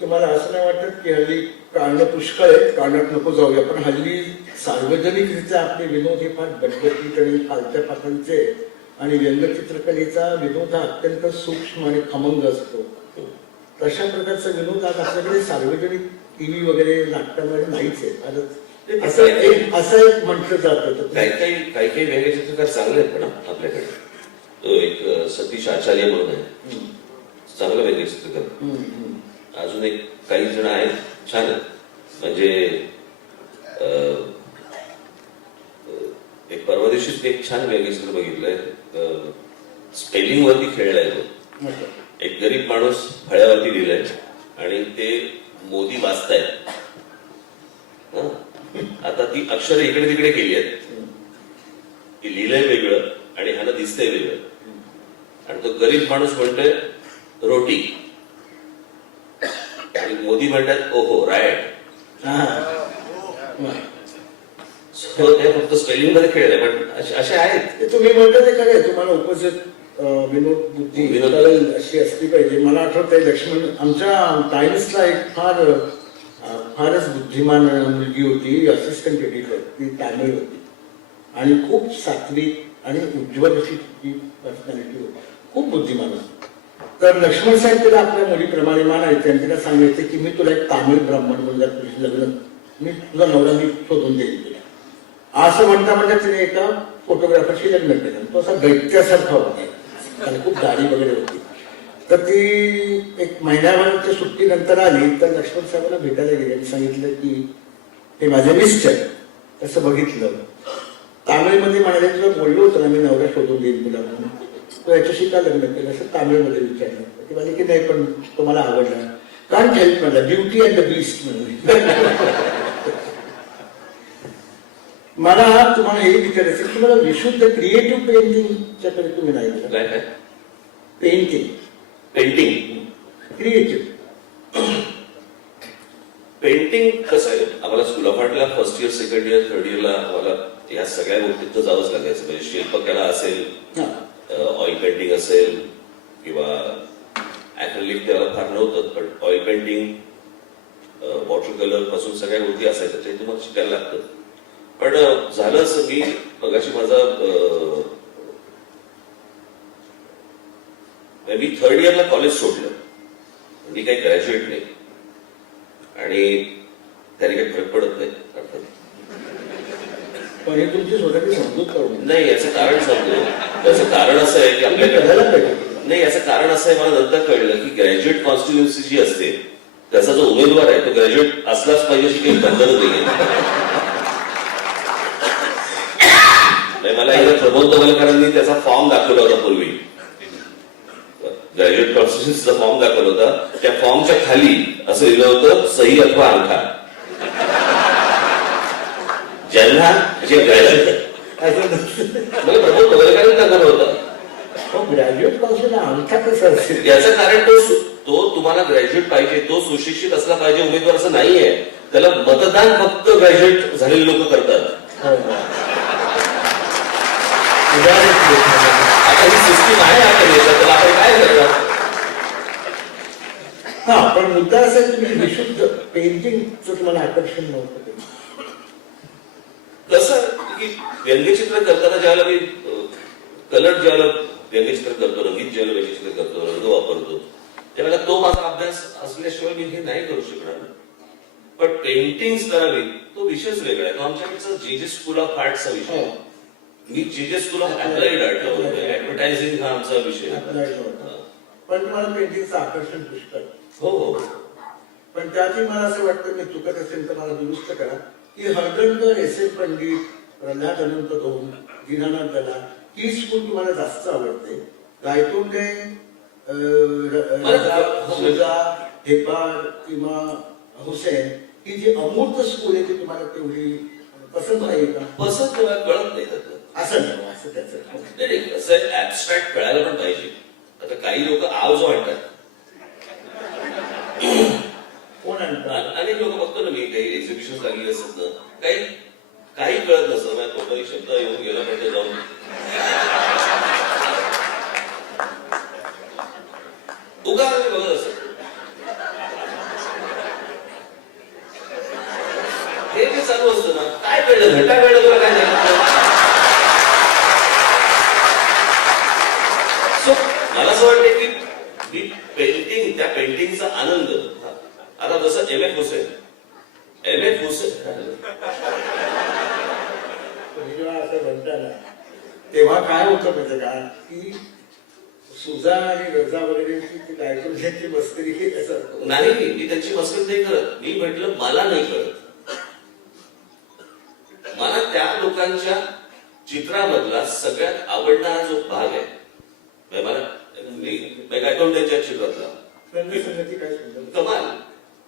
तुम्हाला असं नाही वाटत की हल्ली कारणं पुष्कळ आहेत, कारणात नको जाऊया, पण हल्ली सार्वजनिकरित्या आपले विनोद हे फार बटबटीत आणि खालच्या पातळीचे आहेत, आणि व्यंगचित्रकलेचा विनोद हा अत्यंत सूक्ष्म आणि खमंग असतो. तशा प्रकारचा विनोद आज आपल्याकडे सार्वजनिक टीव्ही वगैरे नाटकांमध्ये नाहीच आहे. असं एक म्हटलं जातं. काही व्यंगचित्रकार चांगले आहेत पण आपल्याकडे. तो एक सतीश आचार्य म्हणून आहे, चांगला व्यंगचित्रकार. अजून एक काही जण आहेत छान आहेत. म्हणजे एक परवा दिवशीच एक छान व्यंगचित्र बघितलंय, स्पेलिंग वरती खेळलाय तो. एक गरीब माणूस फळ्यावरती लिहिलंय आणि ते मोदी वाचतायत. आता ती अक्षरं इकडे तिकडे केली आहेत, की लिहिलंय वेगळं आणि ह्याला दिसतंय वेगळं. आणि तो गरीब माणूस म्हणतोय रोटी, आणि मोदी म्हणतात ओहो रायट. ते फक्त स्पेलिंग मध्ये खेळले, पण असे आहेत. तुम्ही म्हणता ते खरं, तुम्हाला उपजत विनोद बुद्धी कळेल अशी असली पाहिजे. मला आठवतंय लक्ष्मण, आमच्या टाइम्सला एक फारच बुद्धिमान मुलगी होती, असिस्टंट एडिटर, ती तामिळ होती आणि खूप सात्विक आणि उज्ज्वल अशी ती पर्सनॅलिटी होती, खूप बुद्धिमान होती. तर लक्ष्मण साहेब तिला आपल्या मुलीप्रमाणे मानायचे आणि तिला सांगायचे की मी तुला एक तामिळ ब्राह्मण मुलगा तुझी लग्न, मी तुझा नवरा मी शोधून देईन तुला. असं म्हणता म्हणता तिने एका फोटोग्राफरशी लग्न केलं. तो असा दैत्यासारखा होता आणि खूप दाढी वगैरे होती. तर ती एक महिन्याभराच्या सुट्टीनंतर आली तर लक्ष्मण साहेबांना भेटायला गेली आणि सांगितलं की हे माझे मिस्टर. तसं बघितलं, तामिळमध्ये म्हणाले तुला बोललो होतं ना मी नवरा शोधून देईन तुला म्हणून, तो याच्याशी का लग्न केलं असं तामिळमध्ये विचारलं. ती म्हणाली की नाही पण तो मला आवडला. कांट हेल्प मला, ब्युटी अँड द बीस्ट म्हणून. मला तुम्हाला हे विचारायचं की तुम्हाला विशुद्ध क्रिएटिव्ह पेंटिंगच्याकडे तुम्ही नाही गेला. पेंटिंग क्रिएटिव्ह पेंटिंग कसं आहे, आम्हाला स्कूल ऑफ आर्टला first year, second year, third इयरला आम्हाला या सगळ्या गोष्टीत जावंच लागायचं. म्हणजे शिल्पकला असेल, ऑइल पेंटिंग असेल किंवा ऍक्रेलिक त्याला फार नव्हतं, पण ऑइल पेंटिंग, वॉटर कलर पासून सगळ्या गोष्टी असायच्या, ते तुम्हाला शिकायला लागतं. पण झालं असं, मी मगाशी मी थर्ड इयरला कॉलेज सोडलं, मी काही ग्रॅज्युएट नाही आणि त्याने काही फरक पडत नाही. पण हे तुमची स्वतःची समजूत करून नाही, याचं कारण सांगतो. त्याचं कारण असं आहे की आपल्याकडे नाही, याचं कारण असं आहे, मला नंतर कळलं की ग्रॅज्युएट कॉन्स्टिट्युन्सी जी असते त्याचा जो उमेदवार आहे तो ग्रॅज्युएट असलाच पाहिजे अशी काही बंधनं नाहीये. मला एकदा प्रबोध तवलकरांनी त्याचा फॉर्म दाखवला होता पूर्वी, ग्रॅज्युएट कॉन्स्टिट्युन्सीचा फॉर्म दाखवला होता. त्या फॉर्मच्या खाली असं लिहिलं होतं सही अथवा अंगठा. ज्यांना जे ग्रॅज्युएट मला प्रबोध तवलकरांनी दाखवलं होतं. ग्रॅज्युएट कॉन्स्टिट्युन्सी अंगठा कसं असेल? याचं कारण तो तुम्हाला ग्रॅज्युएट पाहिजे, तो सुशिक्षित असला पाहिजे उमेदवार असं नाहीये. त्याला मतदान फक्त ग्रॅज्युएट झालेले लोक करतात. आता ही सिस्टीम आहे, आता त्याला आपण काय करणार? पण मुद्दा असा आहे तुम्ही विशुद्ध पेंटिंगचं तुम्हाला आकर्षण नव्हतं ते. कसं की व्यंगचित्र करताना ज्यावेळेला मी कलर ज्यावेळेला व्यंगचित्र करतो, रंगीत ज्यावेळेला व्यंगचित्र करतो, रंग वापरतो, त्यावेळेला तो माझा अभ्यास असल्याशिवाय मी हे नाही करू शकणार. पण पेंटिंग करावी तो विषयच वेगळा आहे. तो आमच्याकडचा जे स्कूल ऑफ आर्टचा विषय आहे. मी जे school of applied art advertising हा आमचा विषय आहे. पण तुम्हाला पेंटिंगचं आकर्षण पुष्कळ. हो हो. पण त्यातही मला असं वाटतं, मी चुकत असेल तर मला दुरुस्त करा, की हळदणकर, एस एल पंडित, प्रल्हाद अनंत दोन, दीनानाथ दलाल ही स्कूल तुम्हाला जास्त आवडते. गायतोंडे, सुजा, हेब्बार किंवा हुसेन ही जी अमूर्त स्कूल आहे ती तुम्हाला तेवढी पसंत नाही का? पसंत मला कळत नाही त्याचं. असं नाही, असं त्याचं नाही, असं ऍबस्ट्रॅक्ट कळायला पण पाहिजे. आता काही लोक आवाज वाटतात, कोण आणतात? अनेक लोक बघतो ना मी, काही एक्झिबिशन लागलेले असतात ना, काही कळत नसतं. माझ्या तोंडाने शब्द येऊन गेला पाहिजे जाऊन उगा बघत असत. हे जे चालू असतं ना, काय कळलं, घंटा कळलं तुला काय झालं. सो मला असं वाटतं की मी पेंटिंग, त्या पेंटिंगचा आनंद, आता जसं एम एफ हुसेन असं म्हणताना तेव्हा काय होतं माहिती का, की सुजा आणि रजा वगैरे गायकोंची मस्करी केली असं नाही. मी त्यांची मस्करी नाही करत. मी म्हटलं मला नाही कळत. मला त्या लोकांच्या चित्रामधला सगळ्यात आवडणारा जो भाग आहे, मला गायकोंड्यांच्या चित्रातला रंगसंगती काय सुंदर. कमाल.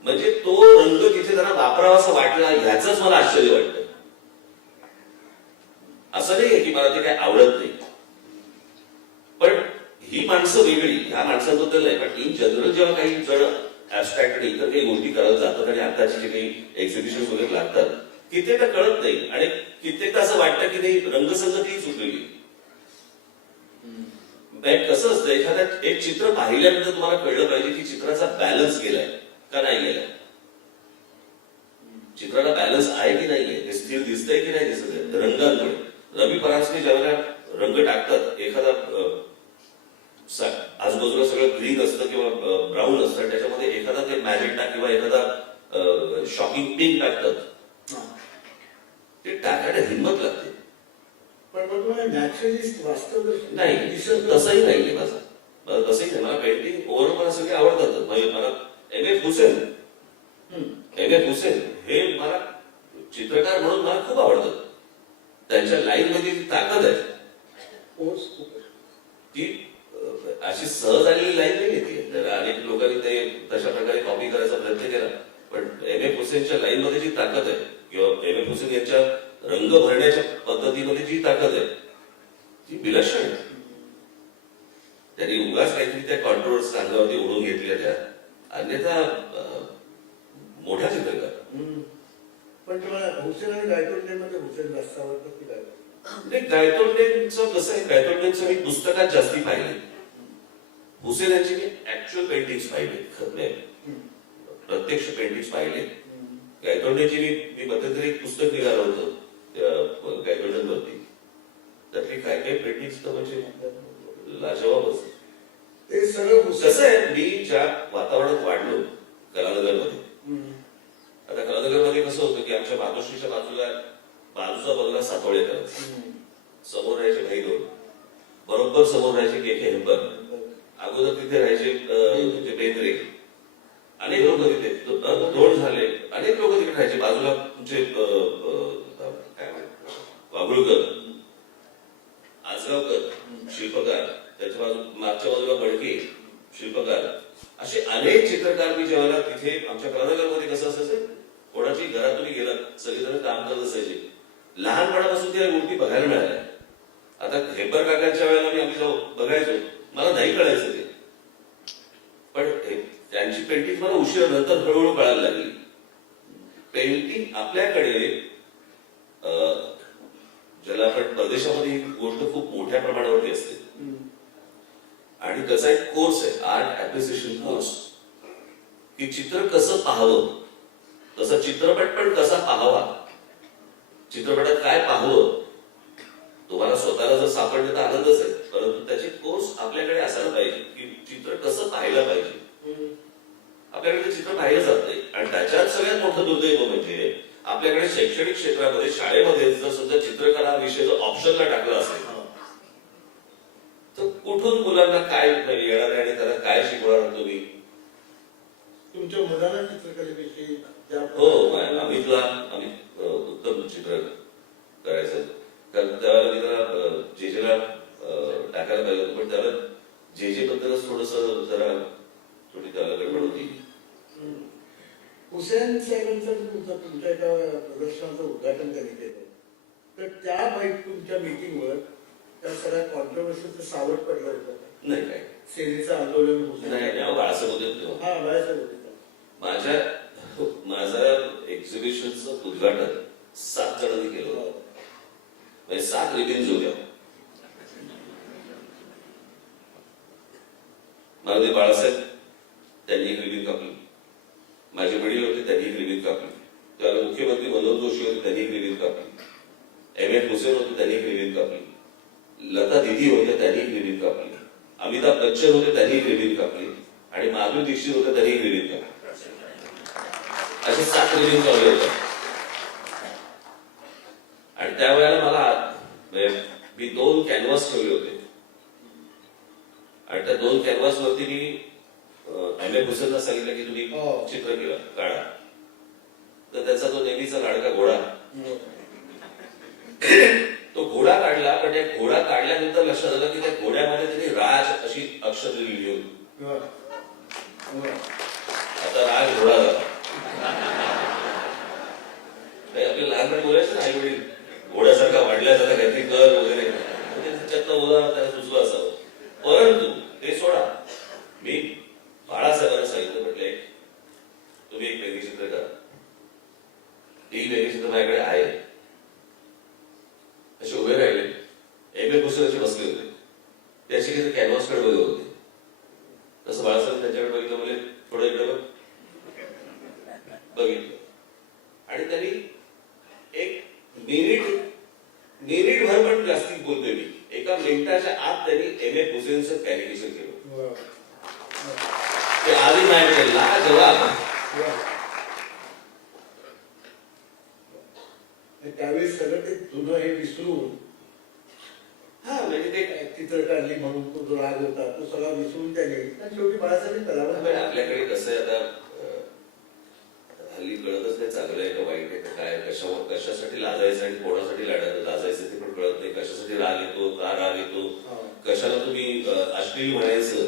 म्हणजे तो रंग तिथे जरा वापरावासा वाटला, ह्याच मला आश्चर्य वाटतं. असं नाहीये की मला ते काय आवडत नाही, पण ही माणसं वेगळी, ह्या माणसांबद्दल नाही. पण इन जनरल जेव्हा काही जण ऍबस्ट्रॅक्ट आणि इतर काही गोष्टी करत जातात आणि आताचे जे काही एक्झिबिशन वगैरे लागतात, कित्येकदा कळत नाही आणि कित्येकदा असं वाटतं की नाही रंगसंगती चुकलेली. कसं असतं, एखाद्या एक चित्र पाहिल्यानंतर तुम्हाला कळलं पाहिजे की चित्राचा बॅलन्स गेलाय का नाही गेलाय. चित्राला बॅलन्स आहे की नाहीये, हे स्थिर दिसतंय की नाही दिसत आहे रंगांमुळे. रवी परांजपे ज्यावेळेला रंग टाकतात, एखादा आजूबाजूला सगळं ग्रीन असतं किंवा ब्राऊन असतं, त्याच्यामध्ये एखादा ते मॅजेंटा किंवा एखादा शॉकिंग पिंक टाकतात, ते टाकायला हिंमत लागते. पण तुम्हाला नॅचरलिस्ट वास्तव नाही, तसंही नाहीये माझं. तसंही नाही. मला पेंटिंग ओव्हरऑल मला सगळे आवडतात. मला एम एफ हुसेन हे मला चित्रकार म्हणून मला खूप आवडतात. त्यांच्या लाईन मध्ये जी ताकद आहे ती अशी सहज आलेली लाईन नाही येते. अनेक लोकांनी ते तशा प्रकारे कॉपी करायचा प्रयत्न केला, पण एम एफ हुसेनच्या लाईन मध्ये जी ताकद आहे किंवा एम एफ हुसेन यांच्या रंग भरण्याच्या पद्धतीमध्ये जी ताकद आहे ती विलक्षण आहे. त्यांनी उगाच काहीतरी त्या कॉन्ट्रोवर्स अंगावरती ओढून घेतल्या त्या, अन्यथा मोठा चित्रकार. पण तुम्हाला हुसेन आणि गायतोंडेमध्ये हुसेन जास्त आवडतं की काय? नाही, गायतोंडेंचं कसं आहे, गायतोंडेंचं मी पुस्तकात जास्ती पाहिले. हुसेन यांची मी ऍक्च्युअल पेंटिंग्स पाहिले, खरं प्रत्यक्ष पेंटिंग्स पाहिले. गायतोंडेची मी मध्यंतरी एक पुस्तक निघालं होतं गायतोंडेंवरती. त्यातली काय काय पेंटिंग्स तर म्हणजे लाजवाबच. ते सगळं कसं आहे, मी ज्या वातावरणात वाढलो कलानगरमध्ये, आता कलानगरमध्ये कसं होतं की आमच्या मातोश्रीच्या बाजूचा बंगला सातोळे करायचा, समोर राहायचे भाई दोन, बरोबर समोर राहायचे के के हेब्बर, अगोदर तिथे राहायचे बेंद्रे, अनेक लोक तिथे दोन झाले, अनेक लोक तिथे राहायचे. बाजूला तुमचे वाघुळकर, आजगावकर शिल्पकार, त्याच्या मागच्या बाजूला बडके शिल्पकार, असे अनेक चित्रकार मी जेव्हा तिथे आमच्या कलानगरमध्ये कसं असायचं, कोणाची घरात तुम्ही गेलात सगळेजण काम करत असायचे. लहानपणापासून त्या गोष्टी बघायला मिळाल्या. आता हेब्बर काकांच्या वेळेला आम्ही जाऊ बघायचो, मला नाही कळायचं ते, पण त्यांची पेंटिंग मला उशिरा नंतर हळूहळू कळायला लागली. पेंटिंग आपल्याकडे ज्याला आपण परदेशामध्ये ही गोष्ट खूप मोठ्या प्रमाणावरती असते आणि त्याचा एक कोर्स आहे, आर्ट ऍप्रिसिएशन कोर्स. की चित्र कसं पाहावं, तसं चित्रपट पण कसा पाहावा, चित्रपटात काय पाहावं, तुम्हाला स्वतःला जर सापडले तर आनंदच आहे, परंतु त्याचे कोर्स आपल्याकडे असायला पाहिजे की चित्र कसं पाहायला पाहिजे. आपल्याकडे ते चित्र पाहिलं जात नाही आणि त्याच्यात सगळ्यात मोठं दुर्दैव म्हणजे आपल्याकडे शैक्षणिक क्षेत्रामध्ये शाळेमध्ये जर सुद्धा चित्रकला विषय जर ऑप्शनला टाकला असेल तर कुठून मुलांना काय येणार आहे आणि त्यांना काय शिकवणार तुम्ही. तुमच्या मुलाला चित्रकलेविषयी हो, आम्ही उत्तम चित्र करायचं, कारण त्यावेळेला मी त्याला जेजेला टाकायला पाहिजे होतं, पण त्याला जेजे बद्दलच थोडस जरा थोडी त्याला गडबड होती. हुसेन साहेबांचं तुमच्या एका प्रदर्शनाचं उद्घाटन त्यांनी केलं, तर त्या तुमच्या मीटिंगवर त्या सगळ्या कॉन्ट्रोवर्सीचं सावट पडलं होतं. नाही काय सेनेचं आंदोलन नाही, बाळासाहेब होते तेव्हा. हा, बाळासाहेब होते. माझं एक्झिबिशनचं उद्घाटन 7 जणांनी केलं होतं, म्हणजे 7 रिबिन्स होत्या. माननीय बाळासाहेब त्यांनी एक रिबीन कापली, माझे वडील होते त्यांनी एक रिबीन कापली, त्यावेळेला मुख्यमंत्री मनोहर जोशी होते त्यांनी एक रिबीन कापली, एम हुसेन होते त्यांनी एक रिबीन कापली, लता दिदी होते त्यांनी एक रिबीन कापली, अमिताभ बच्चन होते त्यांनी एक रिबीन कापली आणि माधुरी दीक्षित होते त्यांनी एक रिबीन कापली. असे 7 रिबीन लावले होते. आणि त्यावेळेला मी 2 कॅनव्हास ठेवले होते आणि त्या 2 कॅनव्हास वरती मी एम हुसेनला सांगितलं की तुम्ही चित्र केलं काढा, तर त्याचा तो नेहमीचा लाडका घोडा, तो घोडा काढला. पण त्या घोडा काढल्यानंतर लक्षात आलं की त्या घोड्यामध्ये त्यांनी राज अशी अक्षर लिहिली होती. आता राज घोडा झाला. आपल्या लहानपणी बोलायचं ना, आई वडील घोड्यासारखा वाढल्या जाता काहीतरी कर वगैरे, त्यातनं उदाहरण त्याला सुचलं असावं. परंतु ते सोडा, मी बाळासाहेबांना सांगितलं, म्हटले तुम्ही एक व्यंगचित्र करा. ती व्यंगचित्र माझ्याकडे आहे. असे उभे राहिले, एम हुसेन असे बसले होते, ते असे काही कॅनव्हास कडे बघत होते. तसं बाळासाहेब त्यांच्याकडे बघितलं, म्हणजे थोडं इकडे बघितलं आणि त्यांनी एक मिनिटभर पण जास्तीत बोलतोय मी, 1 मिनिटाच्या आत त्यांनी एम हुसेनचं कॅलिक्युलेशन केलं. ते आधी माझ्याकडे लाजवाब. त्यावेळी सगळं ते जुनं हे विसरून, हा म्हणजे ते चित्र काढली म्हणून तो जो राग होता तो सगळा विसरून त्याने शेवटी बाळासाहेब करावं. आपल्याकडे कसं आहे आता, हल्ली कळतच नाही चांगलं आहे का वाईट आहे का काय, कशासाठी लाजायचं आणि कोणासाठी लाजायचं ते पण कळत नाही. कशासाठी राग येतो, का राग येतो, कशाला तुम्ही अश्लील म्हणायचं.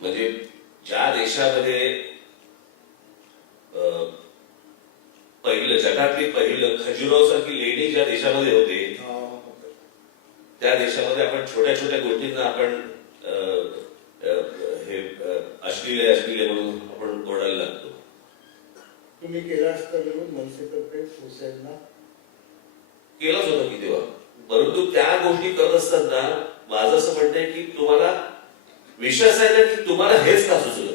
म्हणजे ज्या देशामध्ये जगातली पहिलं खजुराहो सारखी लेणी ज्या देशामध्ये होते, त्या देशामध्ये आपण छोट्या छोट्या गोष्टींना आपण हे अश्लील म्हणून आपण ओरडायला लागतो. तुम्ही केला असता म्हणून मनसेतर्फे हुसेनला केलाच होता की तेव्हा, परंतु त्या गोष्टी करत असताना माझं असं म्हणतंय की तुम्हाला विश्वास आहे ना की तुम्हाला हेच का सुचलं.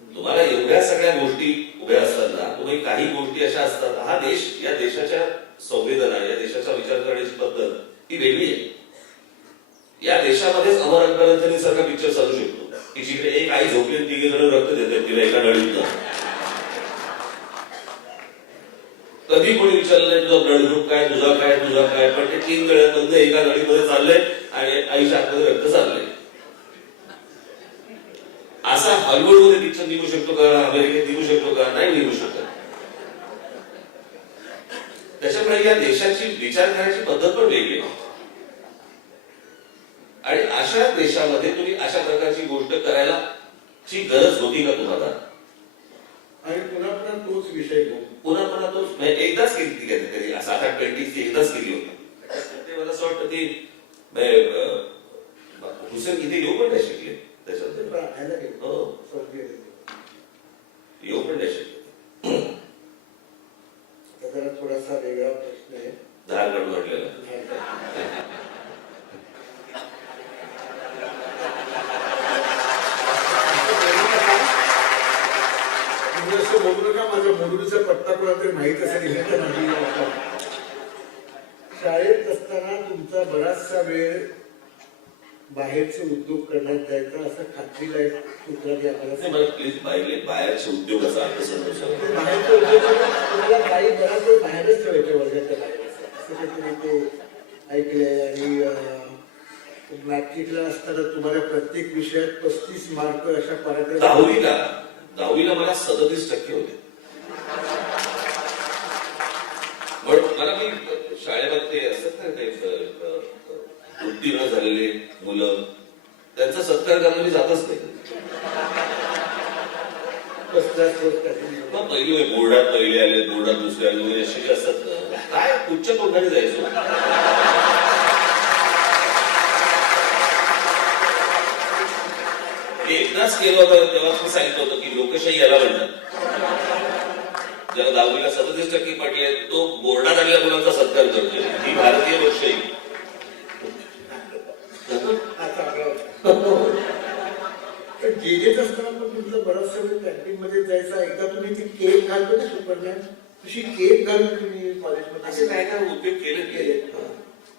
तुम्हाला एवढ्या सगळ्या गोष्टी उभ्या असताना तुम्ही काही गोष्टी अशा असतात, हा देश, या देशाच्या संवेदना, या देशाचा विचार करण्याची पद्धत ही वेगळी आहे. या देशामध्येच अमर अंकरंथनी सारखा पिक्चर चालू शकतो की जिकडे एक आई झोपली 3 जण रक्त देतात तिला एका नळीतनं. कधी कोणी विचारलं नाही तुझा ब्लड ग्रुप काय, तुझा काय, पण ते 3 जणांमधलं एका नळीमध्ये चाललंय आणि आईच्या आतमध्ये रक्त चाललंय. असा हॉलिवूडमध्ये पिक्चर निघू शकतो का, अमेरिकेत निघू शकतो का? नाही निघू शकत. त्याच्यामुळे या देशाची विचार करण्याची पद्धत पण वेगळी आहे आणि अशा देशामध्ये तुम्ही अशा प्रकारची गोष्ट करायला ची गरज होती का तुम्हाला? आणि पुन्हा पुन्हा तोच विषय पुन्हा तोच एकदाच केली ती कधीतरी 7-8-20 एकदाच केली होती. ते मला असं वाटतं ती हुसेन इथे येऊ पण नाही शिकले त्याच्यात, येऊ पण नाही शिकले. जरा थोडासा वेगळा प्रश्न आहे, धार काढून वाटलेला. मुरुडचा पत्ता कोणाला तरी माहित असेल इथे तर नाही. शाळेत असताना तुमचा बराचसा वेळ बाहेरचे उद्योग करण्यात जायचा असं खात्रीला एक सूत्राने आम्हाला नाही, मला प्लीज बाहेरचे उद्योगाचा अर्थ समजू शकतो. बाहेरचे उद्योग तुम्हाला काही बराच वेळ बाहेरच ठेवायच्या वर्गाच्या बाहेर असं काहीतरी ते ऐकलंय. आणि मॅट्रिकला असताना तुम्हाला प्रत्येक विषयात 35 मार्क अशा पराक्रम. दहावीला मला 37% होते. म्हणून मला मी शाळेमध्ये असतात ना ते उत्तीर्ण झालेले मुलं, त्यांचा सत्कार करायला मी जातच नाही. मग पहिली बोर्डात पहिले आले, बोर्डात दुसरे आले, असे असतात ना, काय उच्च तोंडाने जायचो. एकदाच केलं होतं तेव्हा मी सांगितलं होतं की लोकशाही याला म्हणतात. ज्याला 10वीला 37% पडले तो बोर्डात आलेल्या मुलांचा सत्कार करतोय. ही भारतीय लोकशाही. जेजेत असताना पण तुमचं बराचसा वेळ कॅन्टीन मध्ये जायचा. एकदा तुम्ही ती केक घालतो ना सुपरमॅन, तशी केक घालून तुम्ही कॉलेजमध्ये असे काय काय उद्योग केले.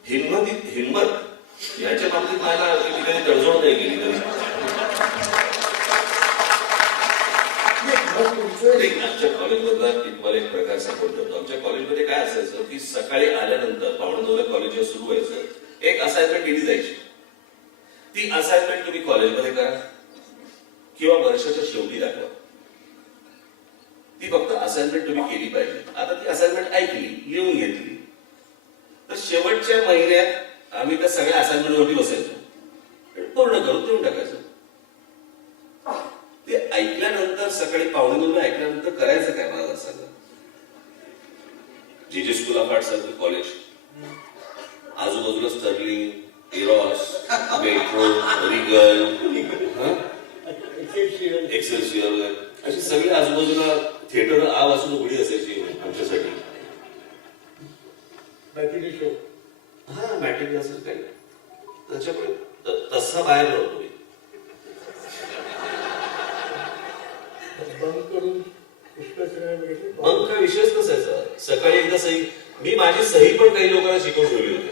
हिंमत याच्या बाबतीत मला मी कधी तडजोड नाही केली कधी. आमच्या कॉलेजमधला तुम्हाला एक प्रकार सापडतो. आमच्या कॉलेजमध्ये काय असायचं की सकाळी आल्यानंतर 9:15 कॉलेज सुरू व्हायचं, एक असाइनमेंट दिली जायची. ती असाइनमेंट तुम्ही कॉलेजमध्ये करा किंवा वर्षाच्या शेवटी दाखवा. ती फक्त असाइनमेंट तुम्ही केली पाहिजे. आता ती असाइनमेंट ऐकली, लिहून घेतली, तर शेवटच्या महिन्यात आम्ही त्या सगळ्या असाइनमेंटवरती बसायचो, पूर्ण करून देऊन टाकायचो. ते ऐकल्यानंतर सकाळी 9:15 ऐकल्यानंतर करायचं काय मला सांगा. जे स्कूल ऑफ आर्ट सारखं कॉलेज, आजूबाजूला Sterling, Eros, Metro, Regal, Excelsior, अशी सगळी आजूबाजूला थिएटर आवाजून उघडी असायची आमच्यासाठी. हा मॅटिक असेल काही, त्याच्यामुळे तसा बाहेर नव्हतो मी. मग काय विषयच नसायचा. सकाळी एकदा सही, मी माझी सही पण काही लोकांना शिकवून ठेवली होती.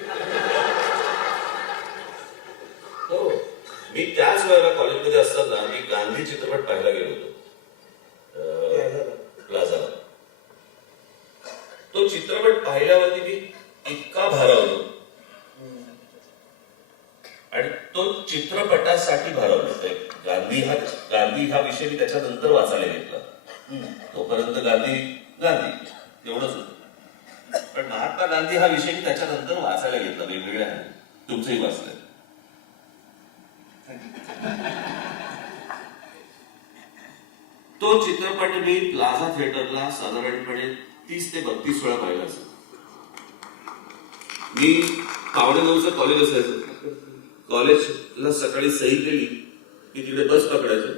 हो, मी त्याच वेळेला कॉलेजमध्ये असताना मी गांधी चित्रपट पाहायला गेलो होतो प्लाझाला. तो चित्रपट पाहिल्यावरती मी इतका भारावलो, आणि तो चित्रपटासाठी भारावलो. गांधी हा विषय मी त्याच्यानंतर वाचायला घेतला. तोपर्यंत गांधी एवढंच होतं. पण महात्मा गांधी हा विषय मी त्याच्यानंतर वाचायला घेतला वेगवेगळ्या. तुमचंही वाचलंय. तो चित्रपट मी प्लाझा थिएटरला साधारणपणे 30 ते 32 वेळा पाहिला असेल. मी 9:15 कॉलेज असायचं. कॉलेजला सकाळी सही केली की तिकडे बस पकडायचं,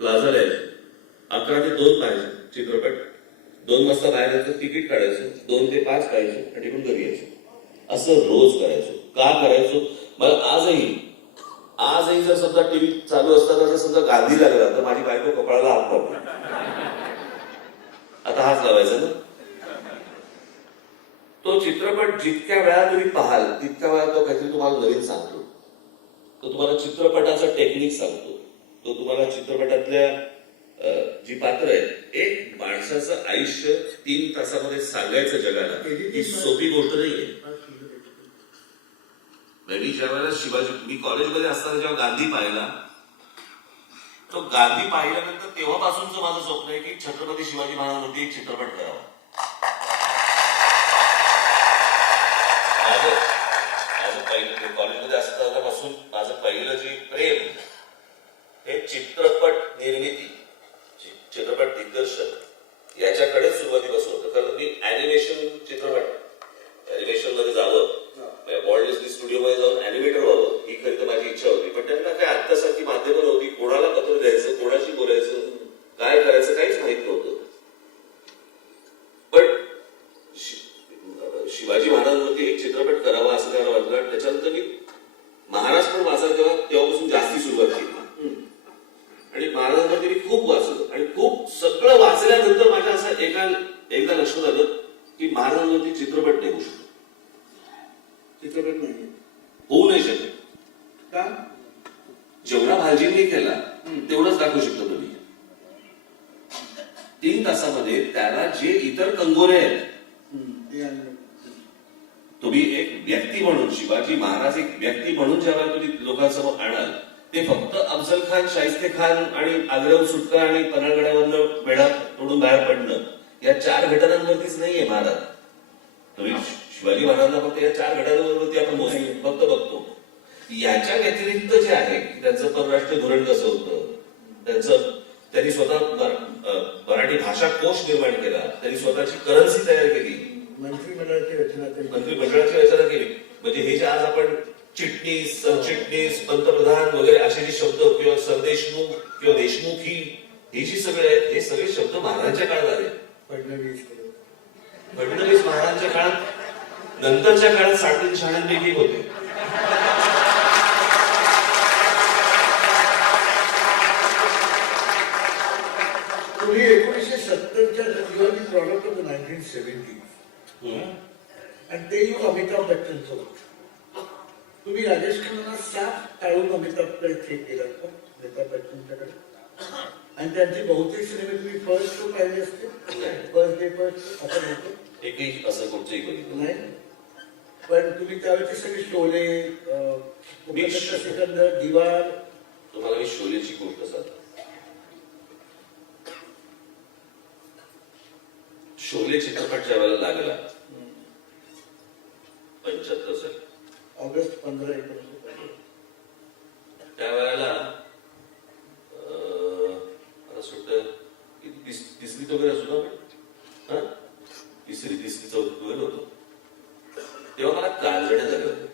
प्लाझाला यायचं, 11 ते 2 पाहायचं चित्रपट, 2 वाजता बाहेर यायचं, तिकीट काढायचं, 2 ते 5 पाहायचं आणि तिकडून घरी यायचं. असं रोज करायचो. का करायचो? मला आजही जर समजा टीव्ही चालू असताना जर समजा गांधी लागला तर माझी बायको कपाळाला हात लावते. आता हाच लावायचा ना. तो चित्रपट जितक्या वेळा तुम्ही पाहाल तितक्या वेळा तो काहीतरी तुम्हाला नवीन सांगतो. तो तुम्हाला चित्रपटाचा टेक्निक सांगतो. तो तुम्हाला चित्रपटातल्या जी पात्र आहेत, एक माणसाचं आयुष्य 3 तासामध्ये सांगायचं जगाला ही सोपी गोष्ट नाहीये. मी ज्या वेळेला मी कॉलेजमध्ये असताना जेव्हा गांधी पाहिला, तो गांधी पाहिल्यानंतर तेव्हापासूनच माझं स्वप्न आहे की छत्रपती शिवाजी महाराजांवरती एक चित्रपट करावा. माझं पहिलं कॉलेजमध्ये असतानापासून माझं पहिलं जे प्रेम हे चित्रपट निर्मिती, चित्रपट दिग्दर्शन याच्याकडेच सुरुवातीपासून होतं. कारण मी ऍनिमेशन मध्ये जावं, वॉल्ट डिस्नी स्टुडिओमध्ये जाऊन ऍनिमेटर व्हावं ही खरी तर माझी इच्छा होती. पण त्यांना काय आत्तासारखी माध्यमं नव्हती. कोणाला पत्र द्यायचं, कोणाशी बोलायचं, काय करायचं काहीच माहित नव्हतं. पण शिवाजी महाराजांवरती एक चित्रपट करावा लक्षात आलं की महाराजांवरती चित्रपट निघू शकतो. चित्रपट नाही होऊ नाही शकत. का? जेवढा भालजींनी केला तेवढंच दाखवू शकतो तुम्ही. 3 तासामध्ये त्याला जे इतर कंगोरे आहेत, ते आणलं. तुम्ही एक व्यक्ती म्हणून, शिवाजी महाराज एक व्यक्ती म्हणून जेव्हा तुम्ही लोकांसमोर आणाल, ते फक्त अफजल खान, शाहिस्ते खान आणि आग्र्याहून सुटका आणि पन्हाळगडावरनं वेढा तोडून बाहेर पडणं, या 4 घटनांवरतीच नाहीये महाराज. तुम्ही शिवाजी महाराजांना फक्त या 4 घटनांवरती आपण फक्त बघतो. याच्या व्यतिरिक्त जे आहे की त्यांचं परराष्ट्र धोरण कसं होतं, त्यांनी स्वतः मराठी भाषा कोश निर्माण केला, त्यांनी स्वतःची करन्सी तयार केली, मंत्रिमंडळाची रचना केली, मंत्रिमंडळाची रचना केली. म्हणजे हे जे आज आपण चिटणीस, सरचिटणीस, पंतप्रधान वगैरे असे जे शब्द, किंवा सरदेशमुख किंवा देशमुखी, हे जी सगळे आहेत, हे सगळे शब्द महाराजांच्या काळात आले. फडणवीस महाराजांच्या काळात, नंतरच्या काळात 3.5 शहाण्यांपैकी होते. तुम्ही 1970च्या प्रॉडक्ट ऑफ 1970 आणि ते युग अमिताभ बच्चन सोबत. तुम्ही राजेश खन्ना 7 टाळून अमिताभकडे थेट गेलात का? अमिताभ बच्चनच्याकडे. आणि त्यांची बहुतेक सिनेमे तुम्ही फर्स्ट शो पाहिले असते, फर्स्ट डे फर्स्ट असं होतं. एकही असं कुठचंही बघितलं नाही, पण तुम्ही त्यावेळेचे सगळे शोले, सिकंदर, दिवार. तुम्हाला मी शोलेची गोष्ट सांगतो. शोले चित्रपट ज्या वेळेला लागला, 75 साली, ऑगस्ट 15 एकोणीसशे, त्यावेळेला तिसरीत वगैरे असू ना, तिसरी चौथीत वगैरे होतो. तेव्हा मला काळजणे झाले होते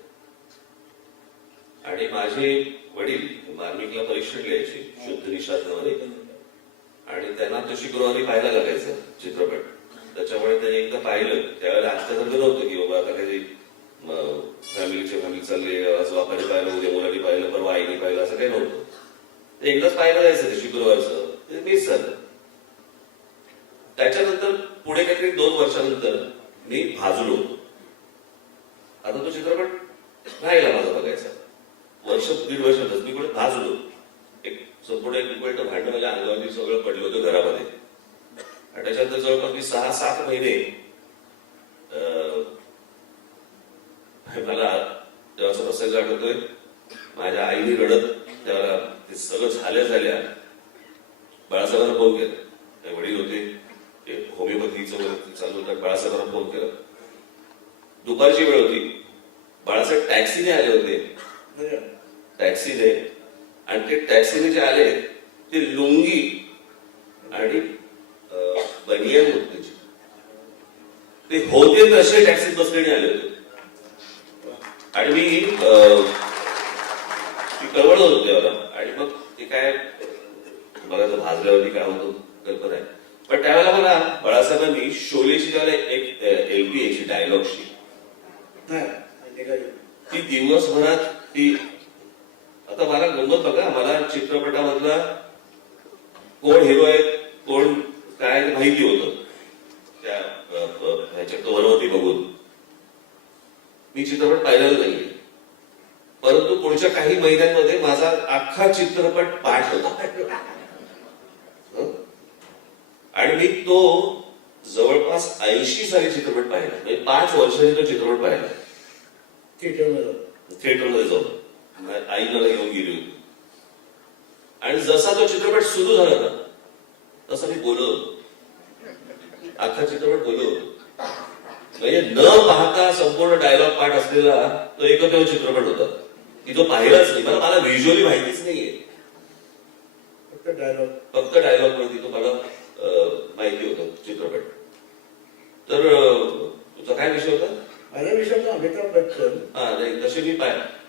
आणि माझे वडील मार्मिकला परीक्षण लिहायचे शुद्ध निषादमध्ये, आणि त्यांना तो शुक्रवारी पाहायला लागायचा चित्रपट. त्याच्यामुळे त्यांनी एकदा पाहिलं, त्यावेळेला आजच्यासारखं नव्हतं की बाबा आता काही फॅमिली चालले, आज बापाने पाहिलं, उद्या मुलांनी पाहिलं, परवा आईने पाहिलं, असं काही नव्हतं. ते एकदाच पाहायला जायचं ते शुक्रवारचं, ते मिस झालं. त्याच्यानंतर पुढे काहीतरी 2 वर्षानंतर मी भाजलो होतो. आता तो चित्रपट राहिला माझा बघायचा. 1.5 वर्षातच मी पुढे भाजलो. एक संपूर्ण एक भांडण माझ्या अंगावरती सगळं पडलं होतं घरामध्ये. आणि त्याच्यानंतर जवळपास मी 6-7 महिने मला तेव्हाचा प्रसंग आठवतोय. माझ्या आईने रडत, त्याला ते सगळं झाल्या बाळासाहेबांना फोन केला. ते वडील होते, ते होमिओपॅथीचं चालू होतं. बाळासाहेबांना फोन केला. दुपारची वेळ होती. बाळासाहेब टॅक्सीने आले होते, टॅक्सीने. आणि ते टॅक्सीने जे आले ते लुंगी आणि बनियान होते, ते होते तसे टॅक्सीत बसलेले आले होते. आणि मी कळवळ होतो तेव्हा. आणि मग ते काय बघा भाजल्यावरती काय होतं कल्पना आहे. पण त्यावेळेला मला बाळासाहेबांनी शोलेची ज्यावेळेला एक एलपी यायची डायलॉगची, ती दिवसभरात ती. आता मला गंमत बघा, मला चित्रपटामधला कोण हिरो आहे, कोण काय माहिती होतं त्या ह्याच्या कव्हरवरती बघून. मी चित्रपट पाहिलेला नाहीये, परंतु पुढच्या काही महिन्यांमध्ये माझा अख्खा चित्रपट पाठ होता. आणि मी तो जवळपास 80 साली चित्रपट पाहिला. म्हणजे 5 वर्षांनी तो चित्रपट पाहिला थिएटरमध्ये जाऊन. आई मला घेऊन गेली होती. आणि जसा तो चित्रपट सुरू झाला ना, तसं मी बोललो होतो. अख्खा चित्रपट बोललो होतो. म्हणजे न पाहता संपूर्ण डायलॉग पाठ असलेला तो एकमेव चित्रपट होता की तो पाहिलाच नाही. मला व्हिज्युअली माहितीच नाहीये, फक्त डायलॉग वरती तो मला माहिती होतं चित्रपट. तर तुझा काय विषय होता? माझा विषय होता अमिताभ बच्चन. हा नाही, तसे मी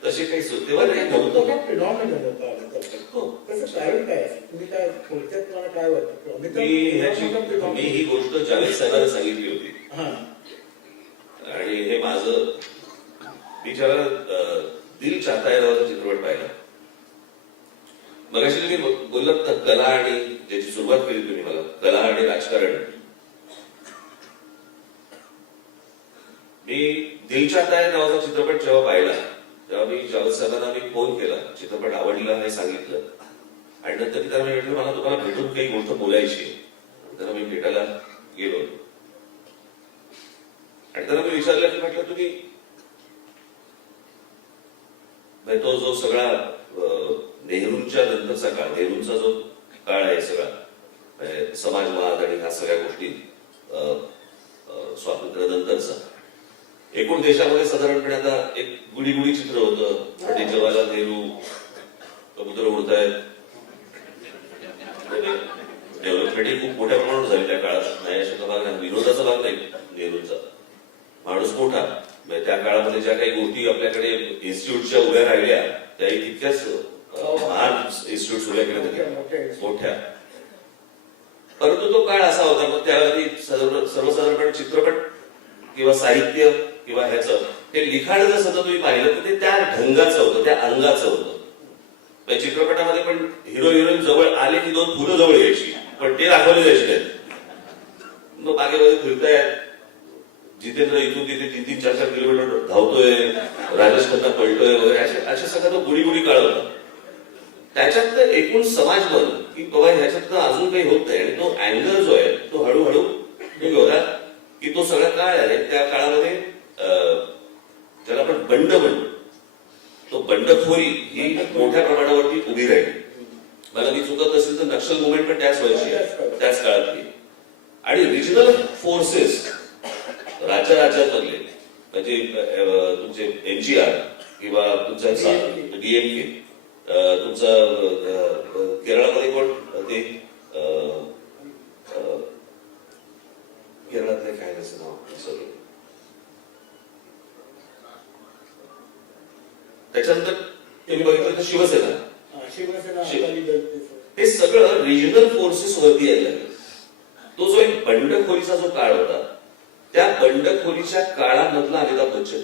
तसे काही तेव्हा नाही नव्हतं. फिनॉमिनल होता अमिताभ बच्चन. त्याचं कारण काय? तुम्ही काय थोडक्यात मला काय वाटतं? मी ही गोष्ट जावेद साहेबांना सांगितली होती. आणि हे माझं, मी ज्याला दिल चाहता है नावाचा चित्रपट पाहिला. मगाशी तुम्ही बोललात ना कला, आणि ज्याची सुरुवात केली तुम्ही मला, कला आणि राजकारण. मी दिल चाहता है नावाचा चित्रपट जेव्हा पाहिला तेव्हा मी जावेद साहेबांना मी फोन केला, चित्रपट आवडला हे सांगितलं आणि नंतर मी त्यांना म्हटलं मला तुम्हाला भेटून काही गोष्ट बोलायची आहे. त्यांना मी भेटायला गेलो आणि त्यांना मी विचारलं की म्हटलं तुम्ही तो जो सगळा नेहरूंच्या नंतरचा काळ, नेहरूंचा जो काळ आहे सगळा समाजवाद आणि ह्या सगळ्या गोष्टी स्वातंत्र्यानंतरचा एकूण देशामध्ये साधारणपणे आता एक गुडी चित्र होतं, पंडित जवाहरलाल नेहरू कबूतर उडतायत. डेव्हलपमेंट ही खूप मोठ्या प्रमाणावर झाली त्या काळात, नाही अशा भाग नाही, विनोदाचा भाग नाही नेहरूंचा. माणूस मोठा, म्हणजे त्या काळामध्ये ज्या काही गोष्टी आपल्याकडे इन्स्टिट्यूटच्या उभ्या राहिल्या त्याही तितक्याच महान इन्स्टिट्यूट उभ्या केल्या मोठ्या. परंतु तो काळ असा होता, मग त्यावेळी सर्वसाधारणपणे चित्रपट किंवा साहित्य किंवा ह्याचं ते लिखाण जर सतत तुम्ही पाहिलं तर ते त्या ढंगाचं होतं, त्या अंगाचं होतं. चित्रपटामध्ये पण हिरो हिरोईन जवळ आले की दोन फुलं जवळ यायची, पण ते दाखवले जायचे नाहीत. मग मागे फिरतायत, जितेंद्र इथून तिथे 3-3, 4-4 किलोमीटर धावतोय, राजेश खन्ना पळतोय वगैरे, अशा सगळा तो गुडी काळ होता. त्याच्यात एकूण समाज मन की बाबा ह्याच्यात अजून काही होत नाही आणि तो अँगर जो आहे तो हळूहळू होता की तो सगळा काळ आहे. त्या काळामध्ये ज्याला आपण बंड म्हणतो, तो बंडखोरी ही मोठ्या प्रमाणावरती उभी राहिली. मला मी चुकत असेल तर नक्षल मुवमेंट पण त्याच वर्षी, त्याच काळातली. आणि रिजनल फोर्सेस राज्यामधले म्हणजे तुमचे एनजीआर किंवा तुमचा डीएमके, तुमचा केरळामध्ये कोण ते केरळातले काय त्याचं नाव सॉरी, त्याच्यानंतर तुम्ही बघितलं तर शिवसेना, हे सगळं रिजनल फोर्सेस वरती यायला लागले. तो जो एक बंडखोरीचा जो काळ होता, त्या बंडखोरीच्या काळामधला अमिताभ बच्चन.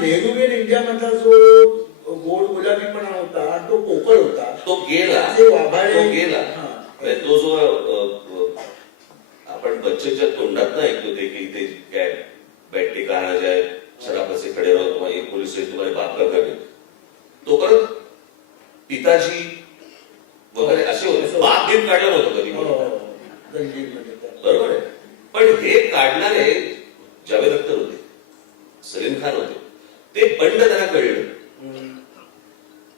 नेहरू इन इंडिया मधला जो गोड गुलाबीपणा होता तो पोकळ होता, तो गेला. तो जो आपण बच्चनच्या तोंडात ना ऐकतो ते की ते काय बैठे कहा जाए शराब से खडे रहो तुम्हाला एक पोलीस तुम्हाला बाप का करणे, तो परत पिताजी वगैरे असे होते. बाप घेऊन काढलं नव्हतं कधी, बरोबर आहे. पण हे काढणारे जावेद अख्तर होते, सलीम खान होते. ते बंड त्यांना कळलं.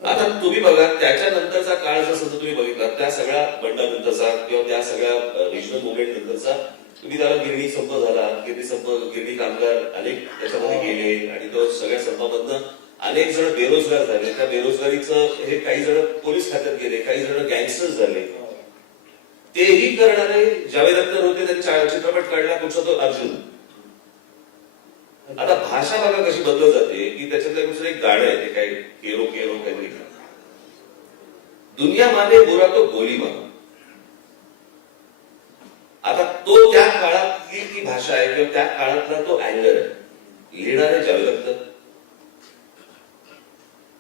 आता तुम्ही बघा त्याच्यानंतरचा काळ जर समजा तुम्ही बघितला, त्या सगळ्या बंडानंतरचा किंवा त्या सगळ्या रिजनल मुवमेंट नंतरचा, तुम्ही त्याला गिरणी संप झाला, गिरणी कामगार अनेक त्याच्यामध्ये गेले आणि तो सगळ्या संपामधनं अनेक जण बेरोजगार झाले. त्या बेरोजगारीचं हे काही जण पोलीस खात्यात गेले, काही जण गँगस्टर्स झाले. तेही करणारे जावेद अख्तर होते. त्यांनी चित्रपट काढला कुठचा तो अर्जुन. आता भाषा बघा कशी बदलत जाते की त्याच्यातलं कुठचं एक गाणं आहे ते काय केरो केरो काहीतरी, दुनिया माने बुरा तो गोली मारो. आता तो त्या काळातली ती भाषा आहे किंवा त्या काळातला तो अँगर आहे. लिहिणारे जावेद अख्तर.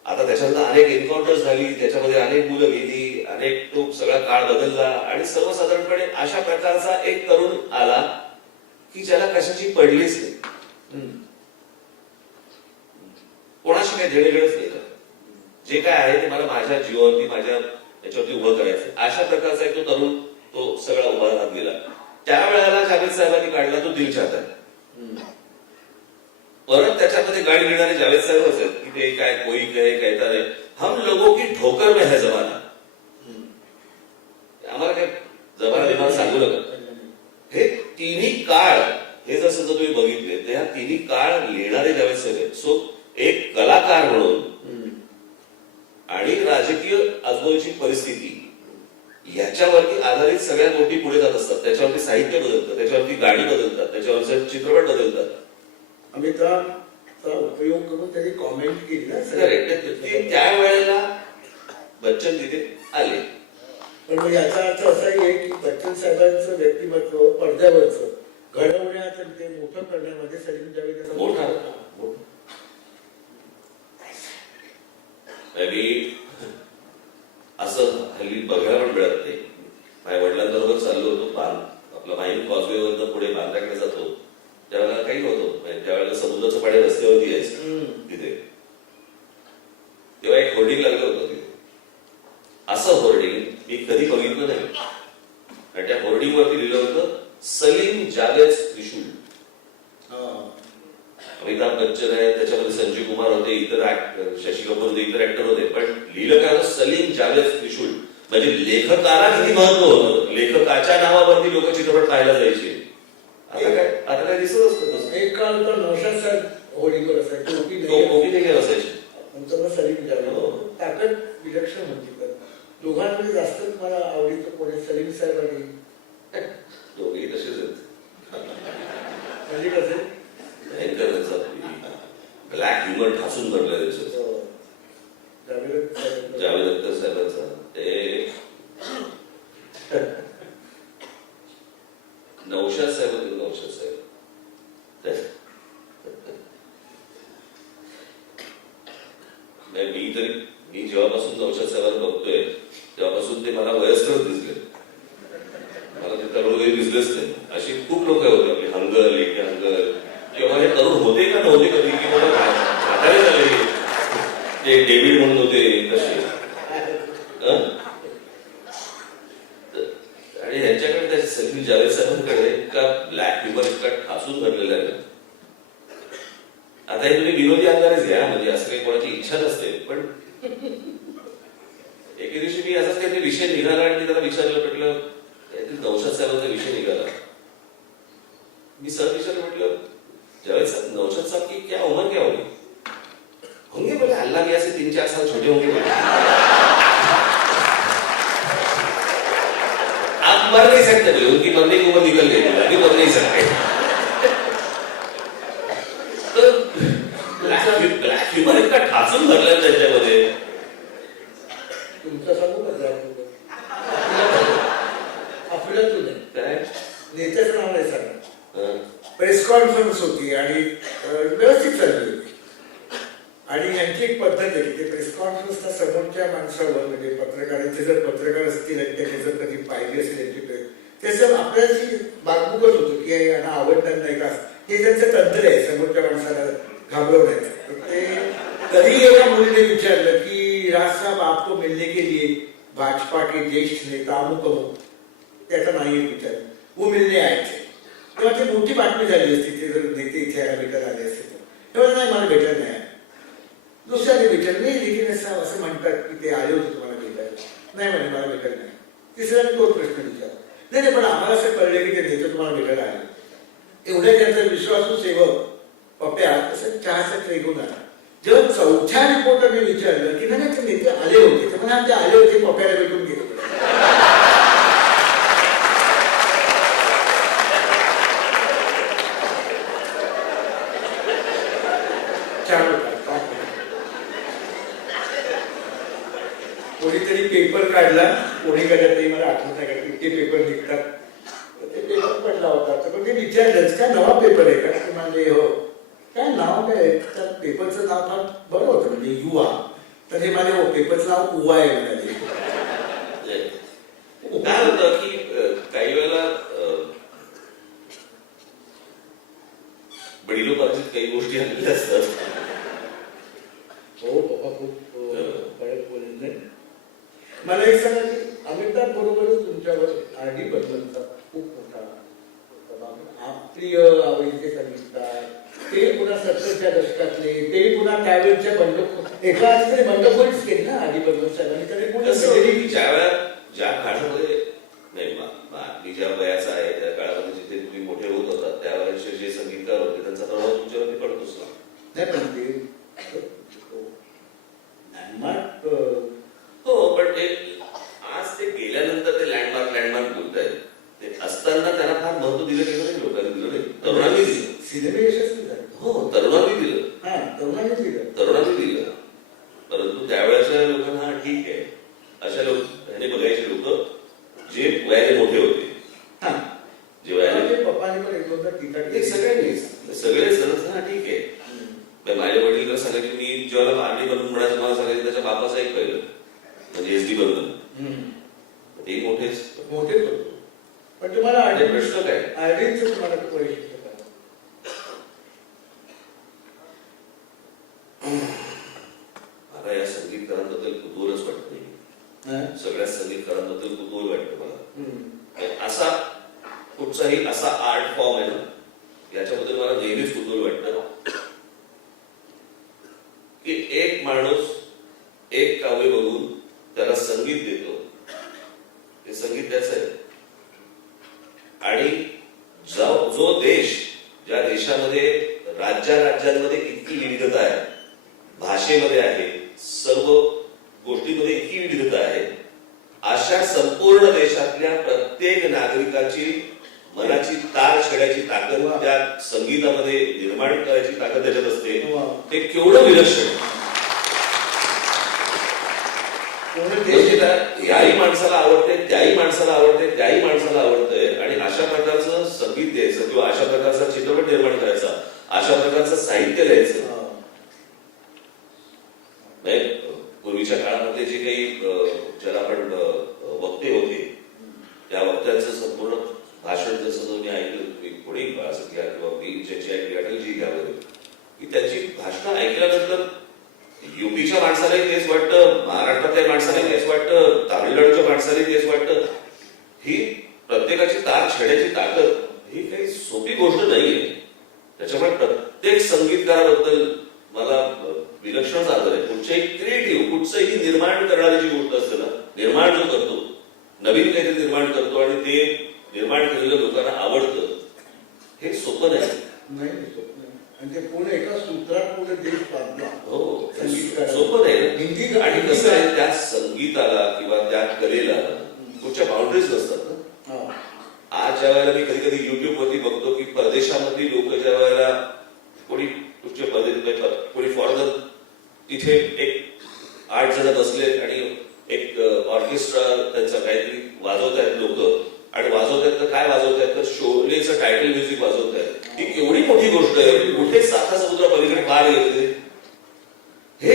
आता त्याच्यानंतर अनेक एन्काउंटर्स झाली, त्याच्यामध्ये अनेक मुलं गेली, अनेक तो सगळा काळ बदलला आणि सर्वसाधारणपणे अशा प्रकारचा एक तरुण आला की ज्याला कशाची पडलीच नाही, कोणाशी काही देणेघेणच नाही. जे काय आहे ते मला माझ्या जीवावरती माझ्या याच्यावरती उभं करायचं, अशा प्रकारचा एक तो तरुण तो सगळा उभा राहत गेला. त्यावेळेला जावेद साहेबांनी काढला तो दिल चाहता है. परत त्याच्यामध्ये गाडी घेणारे जावेद साहेब असेल की ते काय कोई कहे कहता रे हम लोगों की ठोकर में है जमाना. आम्हाला काय जबान सांगू नका. हे तिन्ही काळ हे जर समजा तुम्ही बघितले तर ह्या तिन्ही काळ लिहिणारे जावेद साहेब आहेत. सो एक कलाकार म्हणून आणि राजकीय आजूबाजूची परिस्थिती याच्यावरती आधारित सगळ्या गोष्टी पुढे जात असतात. त्याच्यावरती साहित्य बदलतं, त्याच्यावरती गाणी बदलतात, त्याच्यावरचे चित्रपट बदलतात. अमिताभचा उपयोग करून त्यांनी कॉमेंट केली ना. त्यावेळेला बच्चन तिथे आले. पण मग याचा अर्थ असाही आहे की बच्चन साहेबांचं व्यक्तिमत्व पडद्यावरचं घडवण्यात आणि ते मोठं करण्यामध्ये सलीम जावेद मोठा असं हल्ली बघायला पण मिळत नाही. माझ्या वडिलांबरोबर चाललो होतो, आपला माहीम कॉजवेवरनं पुढे बांद्राकडे जातो त्यावेळेला काही नव्हतं, म्हणजे त्यावेळेला समुद्राचं पाणी रस्त्यावरती यायचं तिथे. तेव्हा एक होर्डिंग लागलं होतं तिथे. असं होर्डिंग मी कधी बघितलं नाही. आणि त्या होर्डिंग वरती लिहिलं होतं सलीम जावेद त्रिशूल. अमिताभ बच्चन आहे, त्याच्यामध्ये संजीव कुमार होते, इतर शशी कपूर होते, इतर ऍक्टर होते, पण लिहिलं काय होतं सलीम जावेद त्रिशूल. म्हणजे लेखकाला किती महत्व होतं, लेखकाच्या नावावरती लोक चित्रपट पाहायला जायचे. आता काय दिसत असतं तसं. एक काळ तर नौशाद साहेब होर्डिंगवर असायचे, ओपी देखील असायचे. आमचं सलीम जावेद ताकद विलक्षण होती. तर दोघांमध्ये जास्त मला आवडीचं कोणी सलीम साहेब आणि दोघेही तसेच आहेत. म्हणजे कसं ब्लॅक ह्युमर ठासून भरलं त्याचं. जावेद अख्तर साहेबांचा ते नौशाद साहेब होते. नौशाद साहेब मी जेव्हापासून नौशाद साहेबांना बघतोय तेव्हापासून ते मला वयस्कर दिसले. मला ते तरुण काही दिसलेच नाही. अशी खूप लोक होते आपली हंगल, लेखी हंगल, किंवा हे तरुण होते का नव्हते कधी, की मला म्हातारे झाले. ते डेव्हिड म्हणून होते तसे. आणि ह्यांच्याकडे त्या सलीम जावेद साहेबांकडे इतका ब्लॅक ह्युमर इतका ठासून भरलेला आहे. आता हे तुम्ही विनोदी अंगानेच घ्या, म्हणजे असं काही कोणाची इच्छा नसते. पण एके दिवशी मी असाच काहीतरी विषय निघाला आणि त्याला विचारलं, म्हटलं नौशाद साहेबांचा विषय निघाला. मी सहज विचारलं, म्हटलं जावेद साहब, नौशाद साहब की क्या उम्र क्या होगी? होंगे बोले अल्लाह के ऐसे 3-4 साल छोटे होंगे बोले. आप मर नहीं सकते बोले, उनकी मरने की उम्र निकल गई, अभी मर नहीं सकते. तर ब्लॅक ह्युमर इतका ठासून भरला त्यांच्यामध्ये. तुमचं सांगू का अफलातून काय नेत्याचं नाव नाही सांगा. प्रेस कॉन्फरन्स होती आणि व्यवस्थित चालली होती. आणि यांची एक पद्धत आहे की ते प्रेस कॉन्फरन्सला समोरच्या माणसावर, म्हणजे पत्रकारांचे जर पत्रकार असतील आणि त्यांनी जर कधी पाहिजे असेल यांची प्रेस, त्याचं आपल्याशी बागबुकच होतो की यांना आवडणार नाही का. हे त्यांचं तंत्र आहे समोरच्या माणसाला घाबरवण्याचं. ते तरी एका मुलीने विचारलं की राज साहब आपको मिलने के लिए भाजपा के ज्येष्ठ नेता अमुक अमुक, त्याचा नाही विचार, वो मिलने आए थे. तेव्हा ती मोठी बातमी झाली असती ते जर नेते इथे भेटायला आले असते तर. तेव्हा नाही, मला भेटायला नाही. दुसऱ्याने विचारलं नाही, लेकिन असं म्हणतात की ते आले होते तुम्हाला भेटायला. नाही म्हणे मला भेटायला नाही. तिसऱ्याने तोच प्रश्न विचारला. नाही पण आम्हाला असं कळलं की ते नेते तुम्हाला भेटायला आले. एवढ्या त्यांचा विश्वासू सेवक पप्या तसं चहाचा ट्रे घेऊन आला. जेव्हा चौथ्या रिपोर्टरने विचारलं की नाही ते नेते आले होते, तर म्हणा ते आले होते, पप्याला भेटून गेले. कोणीतरी पेपर काढला, कोणी काढला तरी मला आठवत नाही का, इतके पेपर निघतात. ते पेपर पडला होता. तर ते विचारलंच काय नवा पेपर आहे का, ते म्हणजे हो. काय नाव काय, त्या पेपरचं नाव फार बरं होतं, म्हणजे युवा. तर हे माझ्या पेपरचं नाव उवा आहे म्हणाले. काय होतं की काही वेळेला बडीलोपार्जित काही गोष्टी आणलेल्या असतात. हो बाबा, खूप कडक बोलले. मला एक सांगा की अमिताभ बरोबरच तुमच्यावर आरडी बर्मनचा खूप मोठा प्रिय आवडीचे संगीतकार, ते पुन्हा 70च्या दशकातले, ते पुन्हा त्यावेळेच्या एका तरी बंडखोरीच केली ना आरडी बर्मन साहेबांनी. तरी पुन्हा ज्या वेळा ज्या काळामध्ये नाही मी ज्या वयाचा आहे त्या काळामध्ये जिथे तुम्ही मोठे होत होतात त्या वयाचे जे संगीतकार होते त्यांचा प्रभाव तुमच्यावरती पडतोच ना. नाही पण ते हो, पण ते आज ते गेल्यानंतर ते लँडमार्क बोलतायत. ते असताना त्यांना फार महत्व दिलं गेलं नाही, लोकांनी दिलं नाही, तरुणांनी दिलं. सिनेमे यशस्वी झाले. हो, तरुणांनी दिलं. तरुणांनी दिलं. परंतु त्यावेळेच्या लोकांना ठीक आहे, अशा ह्याने बघायचे लोक जे वयाने मोठे होते, जे वयाने पप्पाने पण एक दोनदा टीका केली. सगळे सण ठीक आहे. माझ्या वडील सांगायचे, मी जेव्हा आरडी बर्मन म्हणायचं मला सांगायचं त्याच्या बापाचं एक पहिलं म्हणजे एस डी बर्मन, ते मोठेच होते. पण तुम्हाला प्रश्न काय आरडीचं तुम्हाला वैशिष्ट्य काय? मला या संगीतकारांबद्दल कुतूहलच वाटत नाही. सगळ्या संगीतकारांबद्दल कुतूहल वाटतं मला. असा कुठचाही असा आर्ट फॉर्म आहे ना, याच्याबद्दल मला नेहमीच कुतूहल वाटतं की एक माणूस एक काव्य बघून त्याला संगीत देतो. ते संगीत त्याच आहे. आणि जो देश, ज्या देशामध्ये राज्यांमध्ये इतकी विविधता आहे, भाषेमध्ये आहे, सर्व गोष्टींमध्ये इतकी विविधता आहे, अशा संपूर्ण देशातल्या प्रत्येक नागरिकाची मनाची तार छेडायची ताकद त्या संगीतामध्ये निर्माण करायची ताकद त्याच्यात असते. ते केवढं विलक्षण आहे. याही माणसाला आवडते, त्याही माणसाला आवडते, त्याही माणसाला आवडतंय. आणि अशा प्रकारचं संगीत द्यायचं किंवा अशा प्रकारचा चित्रपट निर्माण करायचा, अशा प्रकारचं साहित्य लिहायचं. पूर्वीच्या काळामध्ये जे काही ज्याला आपण वक्ते होते, त्या वक्त्यांचं संपूर्ण भाषण जसं मी ऐकलं, कोणी असं घ्या किंवा ज्याची ऐकली अटलजी घ्या वगैरे, की त्याची भाषणं ऐकल्यानंतर युपीच्या माणसालाही तेच वाटतं, महाराष्ट्रातल्या माणसालाही तेच वाटतं, तामिळनाडूच्या माणसालाही तेच वाटतं. ही प्रत्येकाची तार छेडायची ताकद ही काही सोपी गोष्ट नाहीये. त्याच्यामुळे प्रत्येक संगीतकाराबद्दल मला विलक्षणच आदर आहे. कुठच्याही क्रिएटिव्ह, कुठचंही निर्माण करणारी जी गोष्ट असते ना, निर्माण जो करतो, नवीन काहीतरी निर्माण करतो आणि ते निर्माण केलेलं लोकांना आवडतं, हे सोपं नाही. आणि ते पूर्ण एका सूत्रात पूर्ण देश बांधला. हो, सोपं नाही. आणि कसं आहे, त्या संगीताला किंवा त्या कलेला कुठच्या बाउंड्रीज नसतात ना. आज ज्या वेळेला मी कधी कधी युट्यूब वरती बघतो की परदेशामधली लोक ज्या वेळेला कोणी कुठच्या परदेश, कोणी फॉरेनर, तिथे एक 8 जण बसले आणि एक ऑर्केस्ट्रा त्यांचा काहीतरी वाजवत आहेत लोक, आणि वाजवतात तर काय वाजवतात तर शोलेचं टायटल म्युझिक वाजवत आहेत. ही केवढी मोठी गोष्ट आहे. कुठे साता समुद्र पलीकडे पार घेतले. हे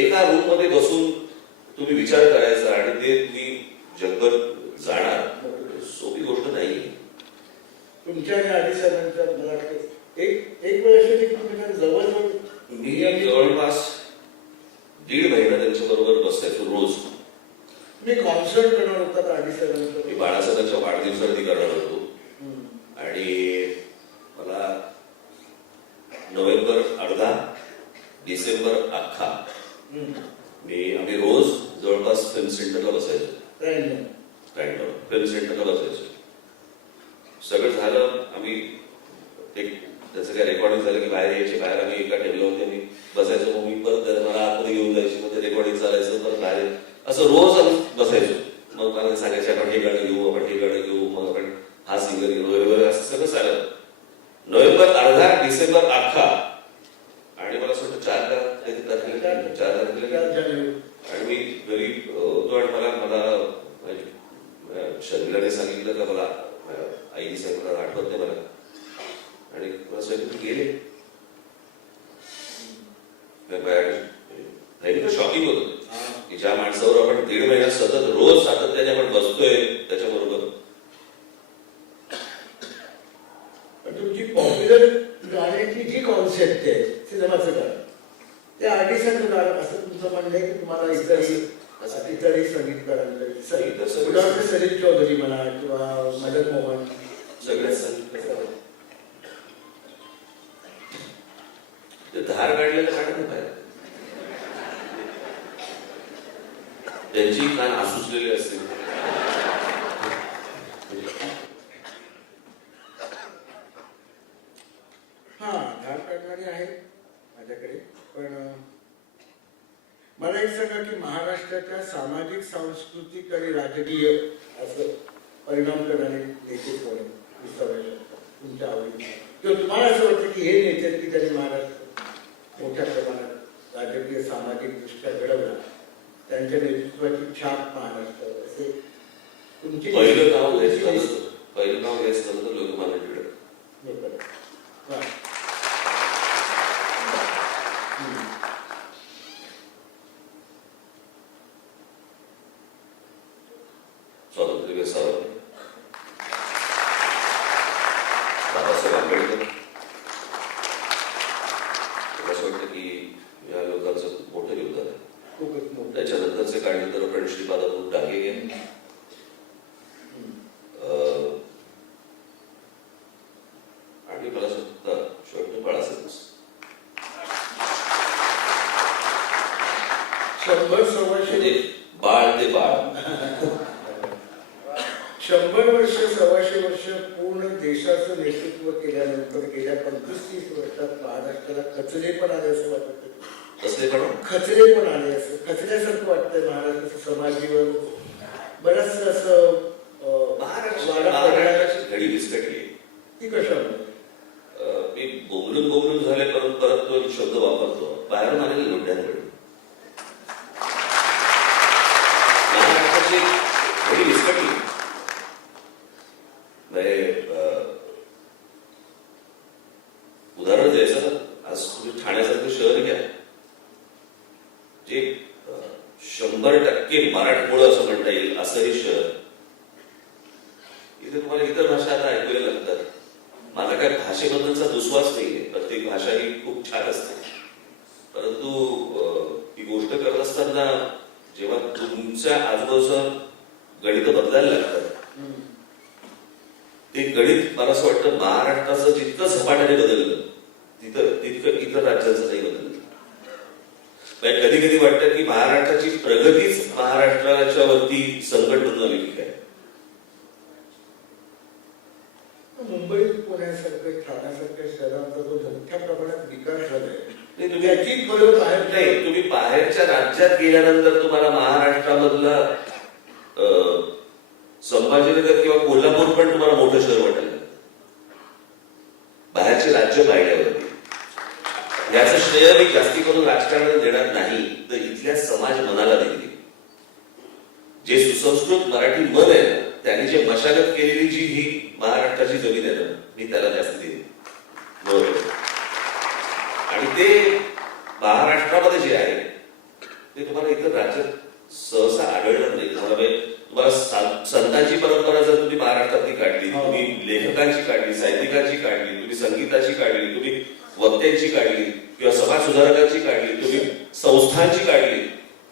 एका रूम मध्ये बसून तुम्ही विचार करायचा आणि ते तुम्ही जगभर जाणार, सोपी गोष्ट नाही. तुमच्या आणि आधी सरांच्या मला एक वेळ जवळ मी जवळपास 1.5 महिना त्यांच्या बरोबर बसायचो रोज. मी कॉन्सर्ट करणार होता आधी सरांचं. मी बाळासाहेबांच्या वाढदिवसासाठी करणार होतो. आणि मला नोव्हेंबर अर्धा, डिसेंबर अख्खा आम्ही रोज जवळपास फिल्म सेंटरला बसायचो. फिल्म सेंटरला बसायचो. सगळं झालं, आम्ही एक त्याचं काय रेकॉर्डिंग झालं की बाहेर यायचे. बाहेर आम्ही एका टेबलवरती आम्ही बसायचो. मग मी परत मला आतमध्ये घेऊन जायची. मग ते रेकॉर्डिंग चालायचं, परत बाहेर असं रोज आम्ही बसायचो. मग मला सांगायचे आपण हे गाणं घेऊ, आपण हे गाणं घेऊ, मग आपण हा सिंगर घेऊ वगैरे, असं सगळं चाललं. नोव्हेंबर अर्धा, डिसेंबर अख्खा. आणि मला असं वाटतं 4 तारखेला. आणि मी घरी होतो आणि मला शर्मिलाने सांगितलं का मला आईने सांगितलं, आठवत नाही मला. आणि मला सांगितलं गेले. शॉकिंग होतं की ज्या माणसावर आपण 1.5 महिना सतत रोज सातत्याने आपण बसतोय त्याच्याबरोबर. तुमची पॉप्युलर गाण्याची जी कॉन्सेप्ट आहे सिनेमाचं गाणं, ते आर्टिस्टचं गाणं असं तुमचं म्हणणं आहे की तुम्हाला इतरही संगीतकारांकडे सलील चौधरी म्हणा किंवा मदन मोहन, सगळ्याच संगीतकार ते धार काढलेलं गाणं पाहिजे. त्यांची कान आसुसलेले असतील. हा, धार काढणारी आहे माझ्याकडे. पण मला एक सांगा की महाराष्ट्राच्या सामाजिक, सांस्कृतिक आणि राजकीय असं परिणाम करणारे नेते कोण आहेत तुमच्या आवडीचे, किंवा तुम्हाला असं वाटतं की हे नेते की त्यांनी महाराष्ट्र मोठ्या प्रमाणात राजकीय, सामाजिक दृष्ट्या घडवला, त्यांच्या नेतृत्वाची छाप महाराष्ट्रावर असे तुमची? पहिलं नाव घ्यायचं तर लोकमान्य टिळक. स्वातंत्र्यवीर सावरकर, बाबासाहेब आंबेडकर. असं वाटतं की या लोकांचं खूप मोठं योगदान आहे. काढले तर आपण श्रीपाद अबू डांगे घ्या. आणि मला सुद्धा शेवटी बाळासाहेब 100-125 बाळ ते बाळ 100 वर्ष 125 वर्ष पूर्ण देशाचं नेतृत्व केल्यानंतर गेल्या 35-30 वर्षात महाराष्ट्राला खचले पण आले असं वाटत. कसले पण खचले पण आले असं खचल्यासारखं वाटतंय महाराष्ट्राचं समाज जीवन बरंच असं महाराष्ट्राची घडी विस्कटली. ती कशामुळे मी बोलून झाले परत परत तो शब्द वापरतो. बाहेरून आलेले लोढ्यांकडे महाराष्ट्राची घडी विस्कटली. उदाहरण द्यायचं, आज तुम्ही ठाण्यासारखं शहर घ्या जे 100% मराठमोळं असं म्हणता येईल असं हे शहर. इथे तुम्हाला इतर भाषा आता ऐकायला लागतात. माझा काय भाषेबद्दलचा दुस्वास नाहीये, प्रत्येक भाषा ही खूप छान असते. परंतु ही गोष्ट करत असताना जेव्हा तुमच्या आजूबाजूचं गणित बदलायला लागतात ते गणित मला असं वाटतं महाराष्ट्राचं जितकं झपाट्याने बदललं तितकं इतर राज्यांचं नाही बदललं. कधी कधी वाटतं की महाराष्ट्राची प्रगतीच महाराष्ट्राच्या वरती संकट बनून आली की काय. मुंबई पुण्यासारखं ठाण्यासारख्या शहरांचा जो मोठ्या प्रमाणात विकास झालाय नाही, तुम्ही बाहेरच्या राज्यात गेल्यानंतर तुम्हाला महाराष्ट्रामधला संभाजीनगर किंवा कोल्हापूर पण तुम्हाला मोठं शहर वाटेल बाहेरचे राज्य पाहिल्यावरती. याचं श्रेय मी जास्ती करून राजकारणाला देणार नाही तर इथल्या समाज मनाला देखील. जे सुसंस्कृत मराठी मन आहे ना त्यांनी जे मशागत केलेली जी ही महाराष्ट्राची जमीन आहे ना मी त्याला जास्त देईन. बरोबर. आणि ते महाराष्ट्रामध्ये जे आहे ते तुम्हाला इतर राज्यात सहसा आढळणार नाही. तुम्हाला संतांची परंपरा जर तुम्ही महाराष्ट्रातली काढली, तुम्ही लेखकांची काढली, साहित्यिकांची काढली, तुम्ही संगीताची काढली, तुम्ही वक्त्यांची काढली किंवा समाज सुधारकांची काढली, तुम्ही संस्थांची काढली,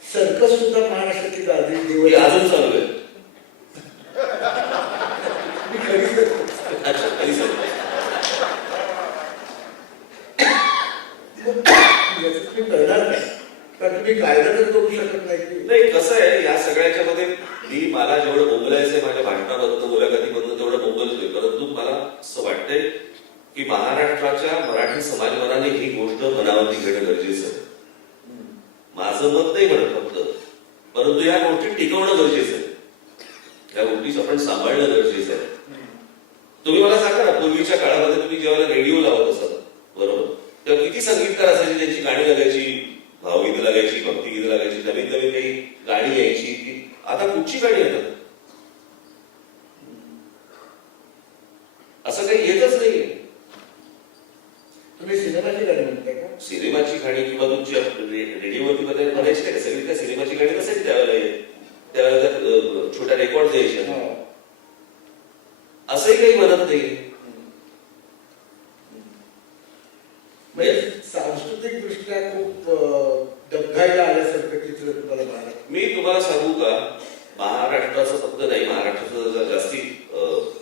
सर्कस सुद्धा महाराष्ट्राची गादी अजून चालू आहे. अच्छा कधी सांगतो करणार नाही कारण तुम्ही कायदा तर करू शकत नाही. कसं आहे या सगळ्याच्या मध्ये मला जेवढं बोंबलायचंय माझ्या भाषणामधनं मुलाखतीमधनं तेवढं बोंबलतोय. परंतु मला असं वाटतंय की महाराष्ट्राच्या मराठी समाजमनाने ही गोष्ट मनावरती घेणं गरजेचं आहे. माझं मत नाही म्हणत फक्त, परंतु या गोष्टी टिकवणं गरजेचं आहे. या गोष्टीच आपण सांभाळणं गरजेचं आहे. तुम्ही मला सांगा ना पूर्वीच्या काळामध्ये तुम्ही जेव्हा रेडिओ लावत असाल बरोबर तेव्हा किती संगीतकार असायचे त्यांची गाणी लागायची, भावगीतं लागायची, भक्तिगीतं लागायची, नवीन नवीन काही गाणी यायची. आता कुठची गाणी येतात असं काही येतच नाहीये. तुम्ही सिनेमाची गाणी म्हणताय का? सिनेमाची गाणी किंवा तुमची रेडिओवरती बघायची काय सगळी काय सिनेमाची गाणी नसायची त्यावेळेला छोट्या रेकॉर्ड द्यायच्या असंही काही म्हणत नाही. सांस्कृतिक दृष्ट्या खूप डबघाईला आल्यासारखं चित्र तुम्हाला महाराष्ट्र. मी तुम्हाला सांगू का महाराष्ट्राचं फक्त नाही महाराष्ट्राचं जर जास्ती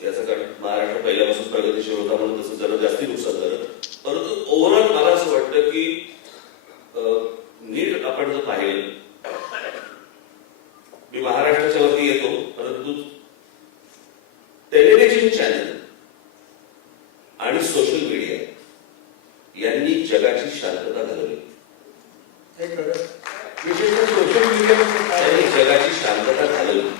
याचा कारण महाराष्ट्र पहिल्यापासून प्रगतीशील होता म्हणून तसं जरा जास्ती नुकसान झालं. परंतु ओव्हरऑल मला असं वाटतं की नीट आपण जर पाहिलं मी महाराष्ट्राच्या वरती येतो परंतु टेलिव्हिजन चॅनल आणि सोशल मीडिया यांनी जगाची शांतता घालवली. सोशल मीडियामध्ये जगाची शांतता घालवली.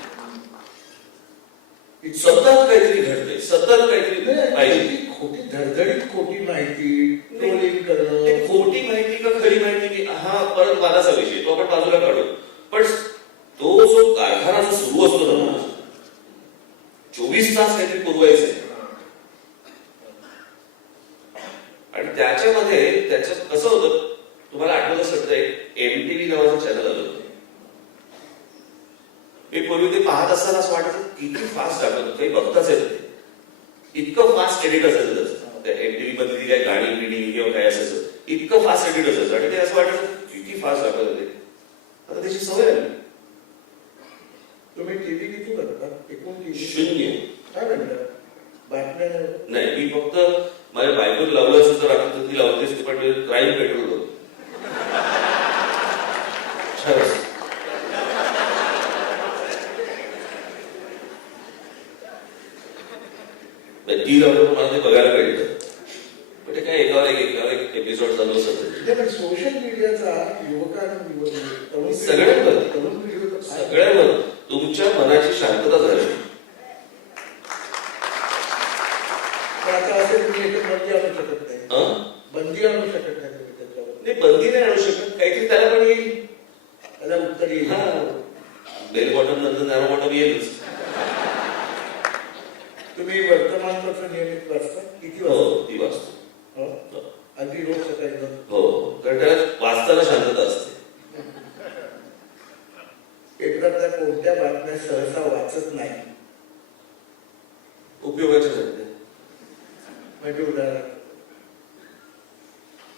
सतत काहीतरी घडतंय, सतत काहीतरी पाहिजे. खोटी धडधडीत खोटी माहिती ट्रोलिंग करणं. खोटी माहिती का खरी माहिती हा परत वादाचा विषय तो आपण बाजूला काढू. पण तो जो कारखाना जो सुरू असतो ना 24 तास काहीतरी पुरवायचंय आणि त्याच्यामध्ये त्याचं कसं होतं तुम्हाला आठवत असतं एमटीव्ही नावाचं चॅनल आलं होतं. मी पूर्वी ते पाहत असताना असं वाटतं किती फास्ट दाखवतो काही बघताच येत नाही. इतकं फास्ट एडिट असायचं त्याचं त्या एमटीव्ही मधली काय गाणी बिणी किंवा काय असायचं इतकं फास्ट एडिट असायचं आणि ते असं वाटायचं किती फास्ट दाखवत होते. आता त्याची सवय आली शून्य. काय म्हणतात बातम्या नाही, मी फक्त माझ्या बायकोला लावलं असं तर आता ती लावतेच, पण क्राईम पेट्रोल होतं. छान असतं. ती लावलं मला ते बघायला मिळतं. पण ते काय एकावर एक एपिसोड चालू असत. पण सोशल मीडियाचा युवकांवर सगळ्यांवर तुमच्या मनाची शांतता झाली. आता असेल तुम्ही बंदी आणू शकत नाही. बंदी आणू शकत नाही तुम्ही त्याच्यावर. नाही, बंदी नाही आणू शकत. काहीतरी त्याला पण येईल, त्याला उत्तर येईल. बेल बॉटम नंतर नॅरो बॉटम येईलच. तुम्ही वर्तमानपत्र नियमित वाचता? किती हो, वाजता? ती वाचतो. अगदी रोज सकाळी जाऊन. हो, कारण त्याला वाचताना शांतता असते. पेपरातल्या कोणत्या बातम्या सहसा वाचत नाही? उपयोगाच्या झाल्या. म्हणजे उदाहरण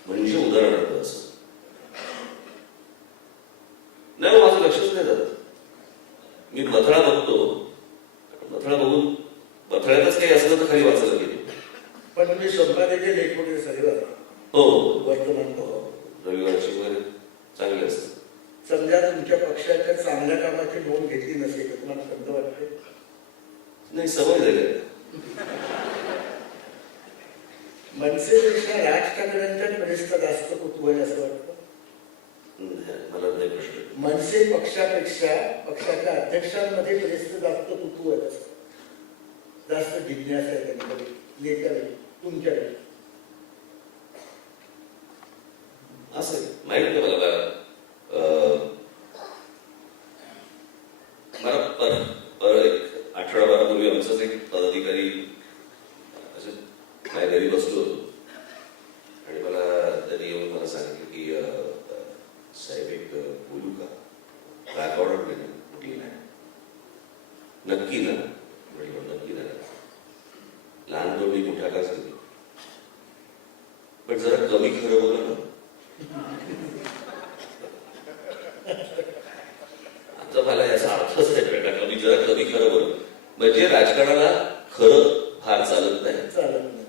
म्हणजे उदाहरणार्थ असं नाही, माझं लक्षच नाही जात. मी मथळा बघतो, मथळा बघून मथळ्यातच काही असलं तर खाली वाचायला गेलो. पण तुम्ही संपादकीय लेख वगैरे सगळे वाचता? हो, वर्तमान रविवारची वगैरे चांगले असतात. समजा तुमच्या पक्षाच्या चांगल्या कामाची नोंद घेतली नसेल तर तुम्हाला खंत वाटते? नाही, सवय झाली. मनसेपेक्षा राज ठाकरेंच्या प्रेसचं जास्त कुतूहल असं वाटतं? मला नाही प्रश्न. मनसे पक्षापेक्षा पक्षाच्या अध्यक्षांमध्ये प्रेसचं जास्त कुतूहल असतं, जास्त जिज्ञासा आहे त्यांच्याकडे, नेत्याकडे, तुमच्याकडे. असं माहित नाही मला. मला एक आठवडाभरापूर्वी आमचाच एक पदाधिकारी असं माझ्या घरी बसलो होतो आणि मला त्यांनी येऊन मला सांगितलं की साहेब एक बोलू का? काय ऑर्डर म्हटली नाही. नक्की ना? म्हटलं नक्की ना. लहान तोंडी मोठ्या का झाली, पण जरा कमी खरं बोला ना. आता मला याचा अर्थच नाही कळला. मी जरा कमी खरं बोल म्हणजे राजकारणाला खरं फार चालत नाही. चालत नाही.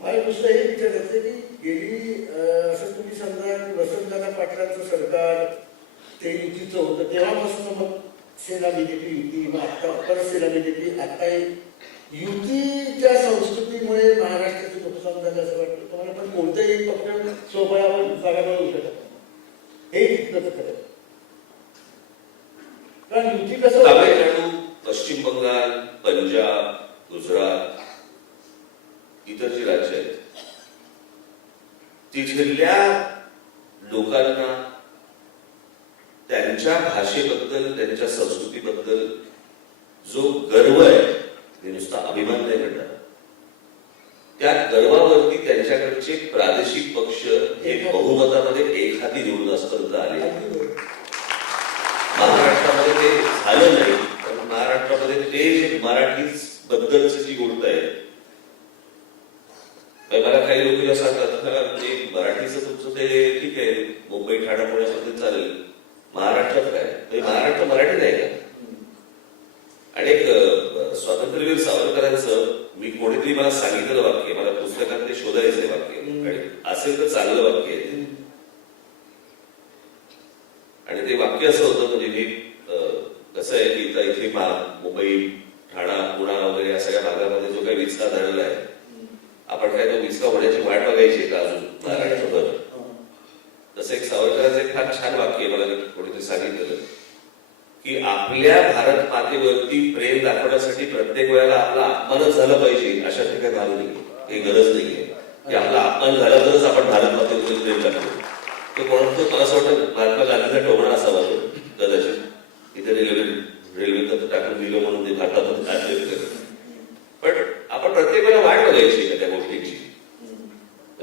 मला दुसरं हे विचारायचं की गेली असं तुम्ही समजा की वसंतदादा पाटलांचं सरकार ते युतीचं होतं तेव्हापासून मग सेना बीजेपी युती, मग आता परत सेना बीजेपी, आता युतीच्या संस्कृतीमुळे महाराष्ट्राचं नुकसान झालं असं वाटतं तुम्हाला? पण कोणतंही पक्ष स्वबळावर जागा मिळवू शकत नाही, हे तितकंच खरं. कारण युती कसं तामिळनाडू, पश्चिम बंगाल, पंजाब, गुजरात, इतर जी राज्य आहेत तिथल्या लोकांना त्यांच्या भाषेबद्दल, त्यांच्या संस्कृतीबद्दल जो गर्व आहे, ते नुसता अभिमान नाही म्हणतात, त्या गर्वावरती त्यांच्याकडचे प्रादेशिक पक्ष हे बहुमतामध्ये एक हाती निवडून असपर्यंत आले. महाराष्ट्रामध्ये ते झालं नाही, पण महाराष्ट्रामध्ये ते जे मराठी बद्दलच जी गोष्ट आहे, मला काही लोक जेव्हा सांगतात ते मराठीचं तुमचं ते ठीक आहे, मुंबई ठाणा पुण्यामध्ये चालेल, महाराष्ट्रात काय? महाराष्ट्र मराठी नाही का? आणि एक स्वातंत्र्यवीर सावरकरांचं मी कोणीतरी मला सांगितलेलं वाक्य, मला पुस्तकात ते शोधायचंय वाक्य, आणि असेल तर चांगलं वाक्य आहे. आणि ते वाक्य असं होतं, म्हणजे मी कसं आहे की इथे मुंबई ठाणा पुणा वगैरे या सगळ्या भागामध्ये जो काही विस्तार झालेला आहे, आपण काय तो विस्तार होण्याची वाट बघायची का अजून महाराष्ट्रभर? तसं एक सावरकरांचं एक फार छान वाक्य मला कोणीतरी सांगितलेलं की आपल्या भारत मातेवरती प्रेम दाखवण्यासाठी प्रत्येक वेळेला आपला अपमानच झाला पाहिजे अशा काही भाव नाही, काही गरज नाहीये की आपला अपमान झाला तरच आपण भारत मातेवरती प्रेम दाखवतो. तो कोणतं मला असं वाटतं महात्मा गांधीचा टोमणा असावा कदाचित, इथे रेल्वे टाकून दिलं म्हणून ते भारतात आणले. पण आपण प्रत्येक वेळेला वाट बघायची का त्या गोष्टीची?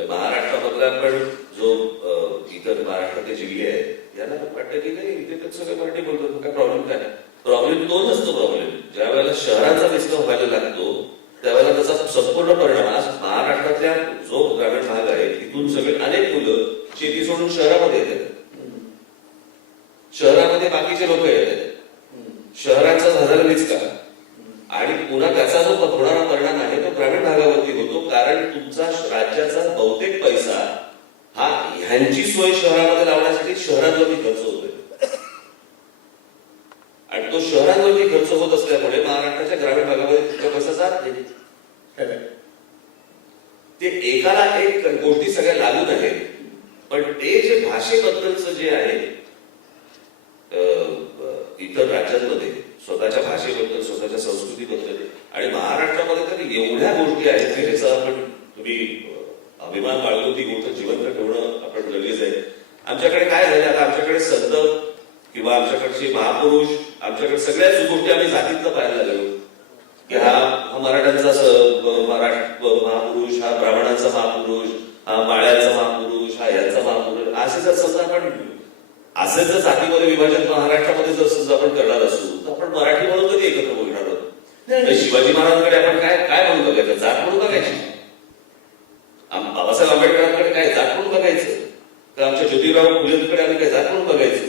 महाराष्ट्रामधला पण जो इतर महाराष्ट्रातले जिल्हे आहेत यांना वाटतं की नाही इथे तर सगळं मराठी बोलतो, काय प्रॉब्लेम काय? प्रॉब्लेम तोच असतो. प्रॉब्लेम ज्या वेळेला शहरांचा विस्तार व्हायला लागतो त्यावेळेला त्याचा संपूर्ण परिणाम आज महाराष्ट्रातल्या जो ग्रामीण भाग आहे तिथून सगळे अनेक मुलं शेती सोडून शहरामध्ये येतात, शहरामध्ये बाकीचे लोक येतात, शहरांचा समाजाला करा आणि पुन्हा त्याचा जो होणारा परिणाम आहे तो ग्रामीण भागावरती होतो, कारण तुमचा राज्याचा बहुतेक पैसा हा ह्यांची सोय शहरामध्ये लावण्यासाठी शहरांवरती खर्च होतोय आणि तो शहरांवरती खर्च होत असल्यामुळे महाराष्ट्राच्या ग्रामीण भागामध्ये तितका पैसा जात नाही. ते एकाला एक गोष्टी सगळ्या लागू आहेत, पण ते जे भाषेबद्दलच जे आहे इतर राज्यांमध्ये स्वतःच्या भाषेबद्दल स्वतःच्या संस्कृतीबद्दल आणि महाराष्ट्रामध्ये तर एवढ्या गोष्टी आहेत की ज्याचा आपण तुम्ही अभिमान बाळगून ती गोष्ट जिवंत ठेवणं आपण गरजेचं आहे. आमच्याकडे काय झालं आता, आमच्याकडे संत किंवा आमच्याकडचे महापुरुष, आमच्याकडे सगळ्याच गोष्टी आम्ही जातीतनं पाहायला लागलो की हा मराठ्यांचा महापुरुष, हा ब्राह्मणांचा महापुरुष, हा माळ्यांचा महापुरुष, हा यांचा महापुरुष, असे जर समजा आपण असे जर जातीमध्ये विभाजन महाराष्ट्रामध्ये जर समजा आपण करणार असू तर आपण मराठी म्हणून कधी एकत्र बघणार आहोत. शिवाजी महाराजांकडे आपण काय काय म्हणून बघायचं, जात म्हणून बघायची. बाबासाहेब आंबेडकरांकडे काय जात म्हणून बघायचं तर आमच्या ज्योतिराव फुलेंकडे आम्ही काय जात म्हणून बघायचं.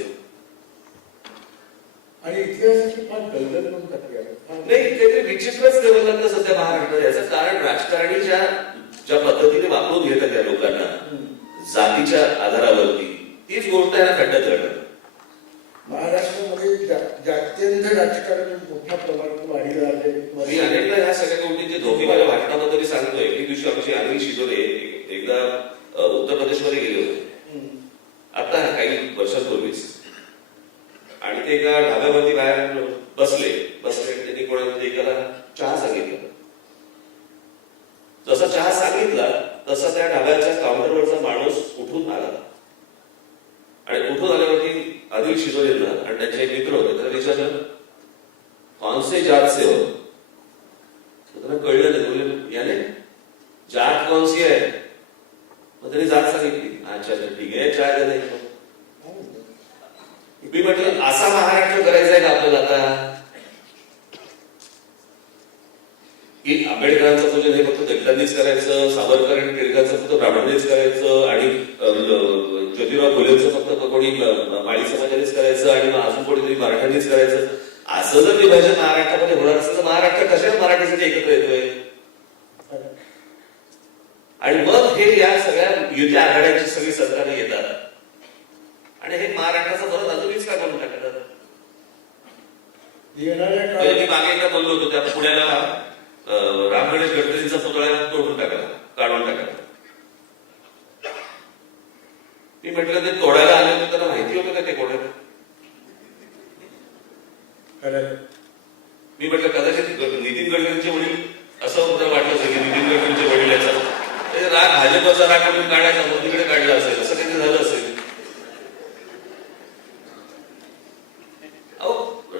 आणि इतिहासाची फार गलगल म्हणून नाही, काहीतरी विचित्रच लेवलला सध्या महाराष्ट्रात. याचं कारण राजकारणी ज्या पद्धतीने वापरून घेतात त्या लोकांना जातीच्या आधारावरती, तीच गोष्ट आहे ना खड्ड्यात घडणार. महाराष्ट्रामध्ये अत्यंत राजकारण मोठ्या प्रमाणात वाढीला आले. मी अनेकदा ह्या सगळ्या गोष्टींचे धोके माझ्या भाषणामध्ये सांगतोय. एक दिवशी आमचे अनिल शिदोरे एकदा उत्तर प्रदेशमध्ये गेले होते आता काही वर्षांपूर्वीच, आणि ते एका ढाब्यावरती बाहेर बसले त्यांनी कोणाला एकाला चहा सांगितला. जसा चहा सांगितला तसा त्या ढाब्याच्या काउंटरवरचा माणूस उठून आला आणि उठून आल्यावरती अनिल शिदोरेंना आणि त्यांचे एक मित्र होते त्याला विचारलं कौनसे जात से हो, त्यांना कळलं नाही. बोलले याने जात कौनसी आहे, मग त्यांनी जात सांगितली. अच्छा ठीक आहे, चाय दे. मी म्हटलं असा महाराष्ट्र करायचा आहे का आपल्याला आता, की आंबेडकरांचं पूजन हे फक्त दलितांनीच करायचं, सावरकर आणि टिळकांचं फक्त ब्राह्मणांनीच करायचं आणि ज्योतिराव फुलेंचं फक्त कोणी माळी समाजानेच करायचं आणि अजून कोणीतरी मराठ्यांनीच करायचं, असं जर विभाजन महाराष्ट्रामध्ये होणार असेल तर महाराष्ट्र कशाने मराठीसाठी एकत्र येतोय. आणि मग हे या सगळ्या युती आघाड्यांची सगळी सरकारने येतात आणि हे महाराष्ट्राचा परत अजूनच का करून टाकतात. म्हणजे मी मागे एकदा बोललो होतो त्या पुण्याला राम गणेश गडकरींचा पुतळा तोडून टाकला, काढून टाकला. मी म्हटलं ते तोडायला आले होते त्यांना माहिती होतं का ते कोणाला. मी म्हटलं कदाचित नितीन गडकरींचे वडील असं वाटलं असेल की नितीन गडकरींचे वडील याचा राग भाजपचा राग म्हणून काढायचा मोदीकडे काढला असेल, असं काही झालं असेल.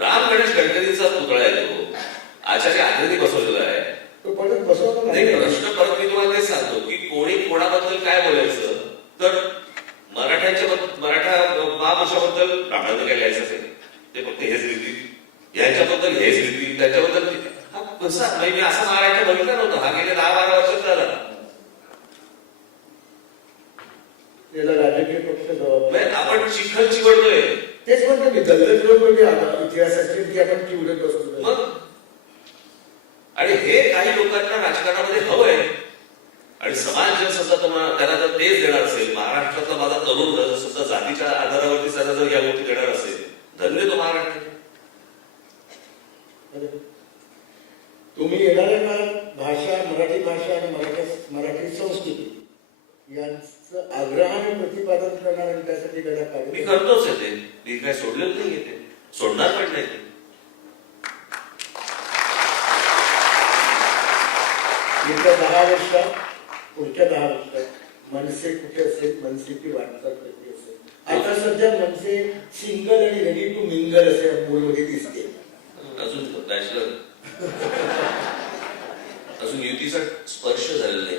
राम गणेश गडकरींचा पुतळा आहे तो आचार्य आत्रेंनी बसवलेला आहे. नाही, प्रश्न परत मी तुम्हाला तेच सांगतो की कोणी कोणाबद्दल काय बोलायचं तर मराठा महापुरुषाबद्दल ब्राह्मणांना काय लिहायचं असेल ते फक्त हेच लिहितील, ह्याच्याबद्दल हेच लिहितील, त्याच्याबद्दल हा कसा. मी असा महाराष्ट्र बघितला नव्हता. हा गेल्या 10-12 वर्षात झाला. राजकीय पक्ष आपण चिखल चिवडतोय तेच म्हणतो मी दलदल इतिहासाची आपण चिवडत असतो मग. आणि हे काही लोकांना राजकारणामध्ये हवंय आणि समाज जर समजा त्यांना जर तेच देणार असेल, महाराष्ट्रातला माझा तरुण जर सुद्धा जातीच्या आधारावरती त्यांना जर या गोष्टी देणार असेल, धन्य तो महाराष्ट्र. तुम्ही येणाऱ्या काळात भाषा, मराठी भाषा आणि मराठी संस्कृती यांचं आग्रहाने प्रतिपादन करणार आणि त्यासाठी लढा काढू. मी करतोच आहे ते, मी काय सोडलेलं नाही ते, सोडणार पण नाही. येत्या 10 वर्षात, पुढच्या 10 वर्षात मनसे कुठे असेल, मनसेची वाटचाल कशी असेल. आता सध्या मनसे सिंगल आणि रेडी टू मिंगल असे मूलमध्ये दिसते. अजून बॅचलर अजून युतीचा स्पर्श झालेला नाही.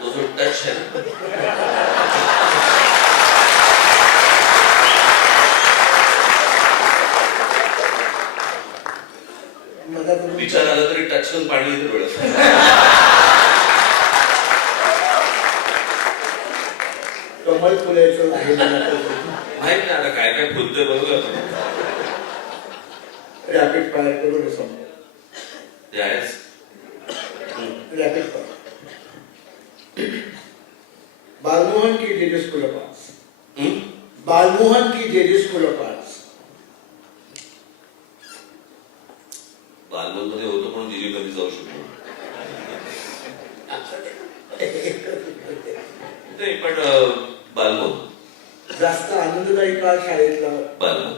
तो जो टच आहे विचार आला तरी टच करून पाणी येते डोळ्यात. कमल फुलायचं आहे माहित नाही आता काय काय फुलतोय बरोबर. रॅपिड फायर करून हे संपलं. ते आहेच. Rapid fire. बालमोहन की JJ school of arts. Balmohan की जेजे स्कूल ऑफ आर्ट्स. बालमन मध्ये होतो म्हणून जीजी कधी जाऊ शकतो नाही, पण बालमन जास्त आनंददायी काळ शाळेतला. बालमन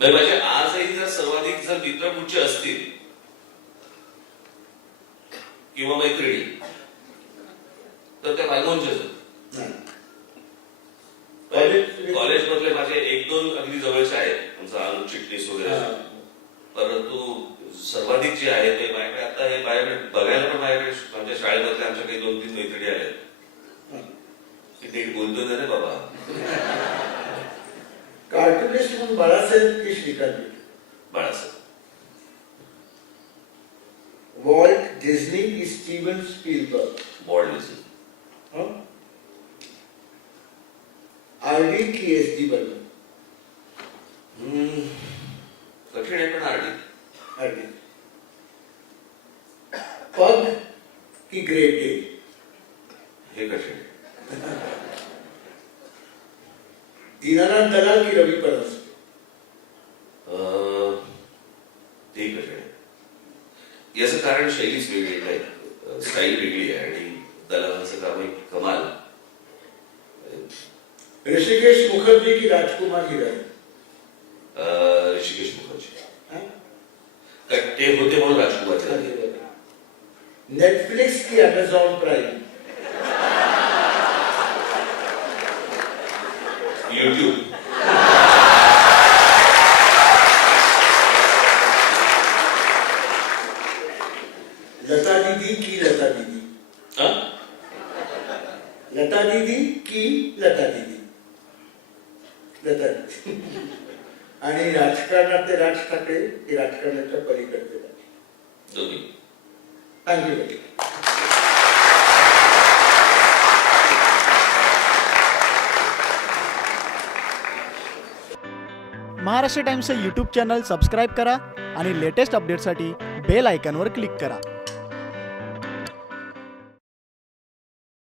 म्हणजे माझे आजही जर सर्वाधिक जर मित्रपुच्छ असतील किंवा मैत्रिणी तर त्या बालमनच्याच. कॉलेज मधले माझे एक दोन अगदी जवळचे आहेत, आमचा अनुप चिटणीस वगैरे. परंतु सर्वाधिक जे आहे ते माझ्याकडे आता हे बाहेर बघायला पण माझ्याकडे आमच्या शाळेमधले आमच्या काही 2-3 मैत्रिणी आहेत की नीट बोलतो ना रे बाबा. कार्टुनिस्ट म्हणून बाळासाहेब की श्रीकांत. बाळासाहेब. वॉल्ट डिझनी की Steven Spielberg. Walt Disney. R D की एस डी बर्मन. कठीण आहे पण आरडी. आरडी. पग की ग्रेट डे. हे कठीण आहे. दीनानाथ दलाल की रवी परांजपे. ते कठीण आहे. याचं कारण शैलीच वेगळी आहे, स्टाईल वेगळी आहे आणि दलालांचं काम एक कमाल. ऋषिकेश मुखर्जी की राजकुमार हिरानी. ऋषिकेश मुखर्जी. ते होते म्हणून राजकुमार. नेटफ्लिक्स की अमेझॉन प्राइम. यूट्यूब. लता दीदी की लता दीदी. लता दीदी की लता दीदी. लता दीदी. आणि राजकारणात ते राज ठाकरे हे राजकारणाच्या पलीकडचे. दोन्ही. Thank you very much. महाराष्ट्र टाइम्सचं यूट्यूब चॅनल सबस्क्राईब करा आणि लेटेस्ट अपडेटसाठी बेल आयकॉनवर क्लिक करा.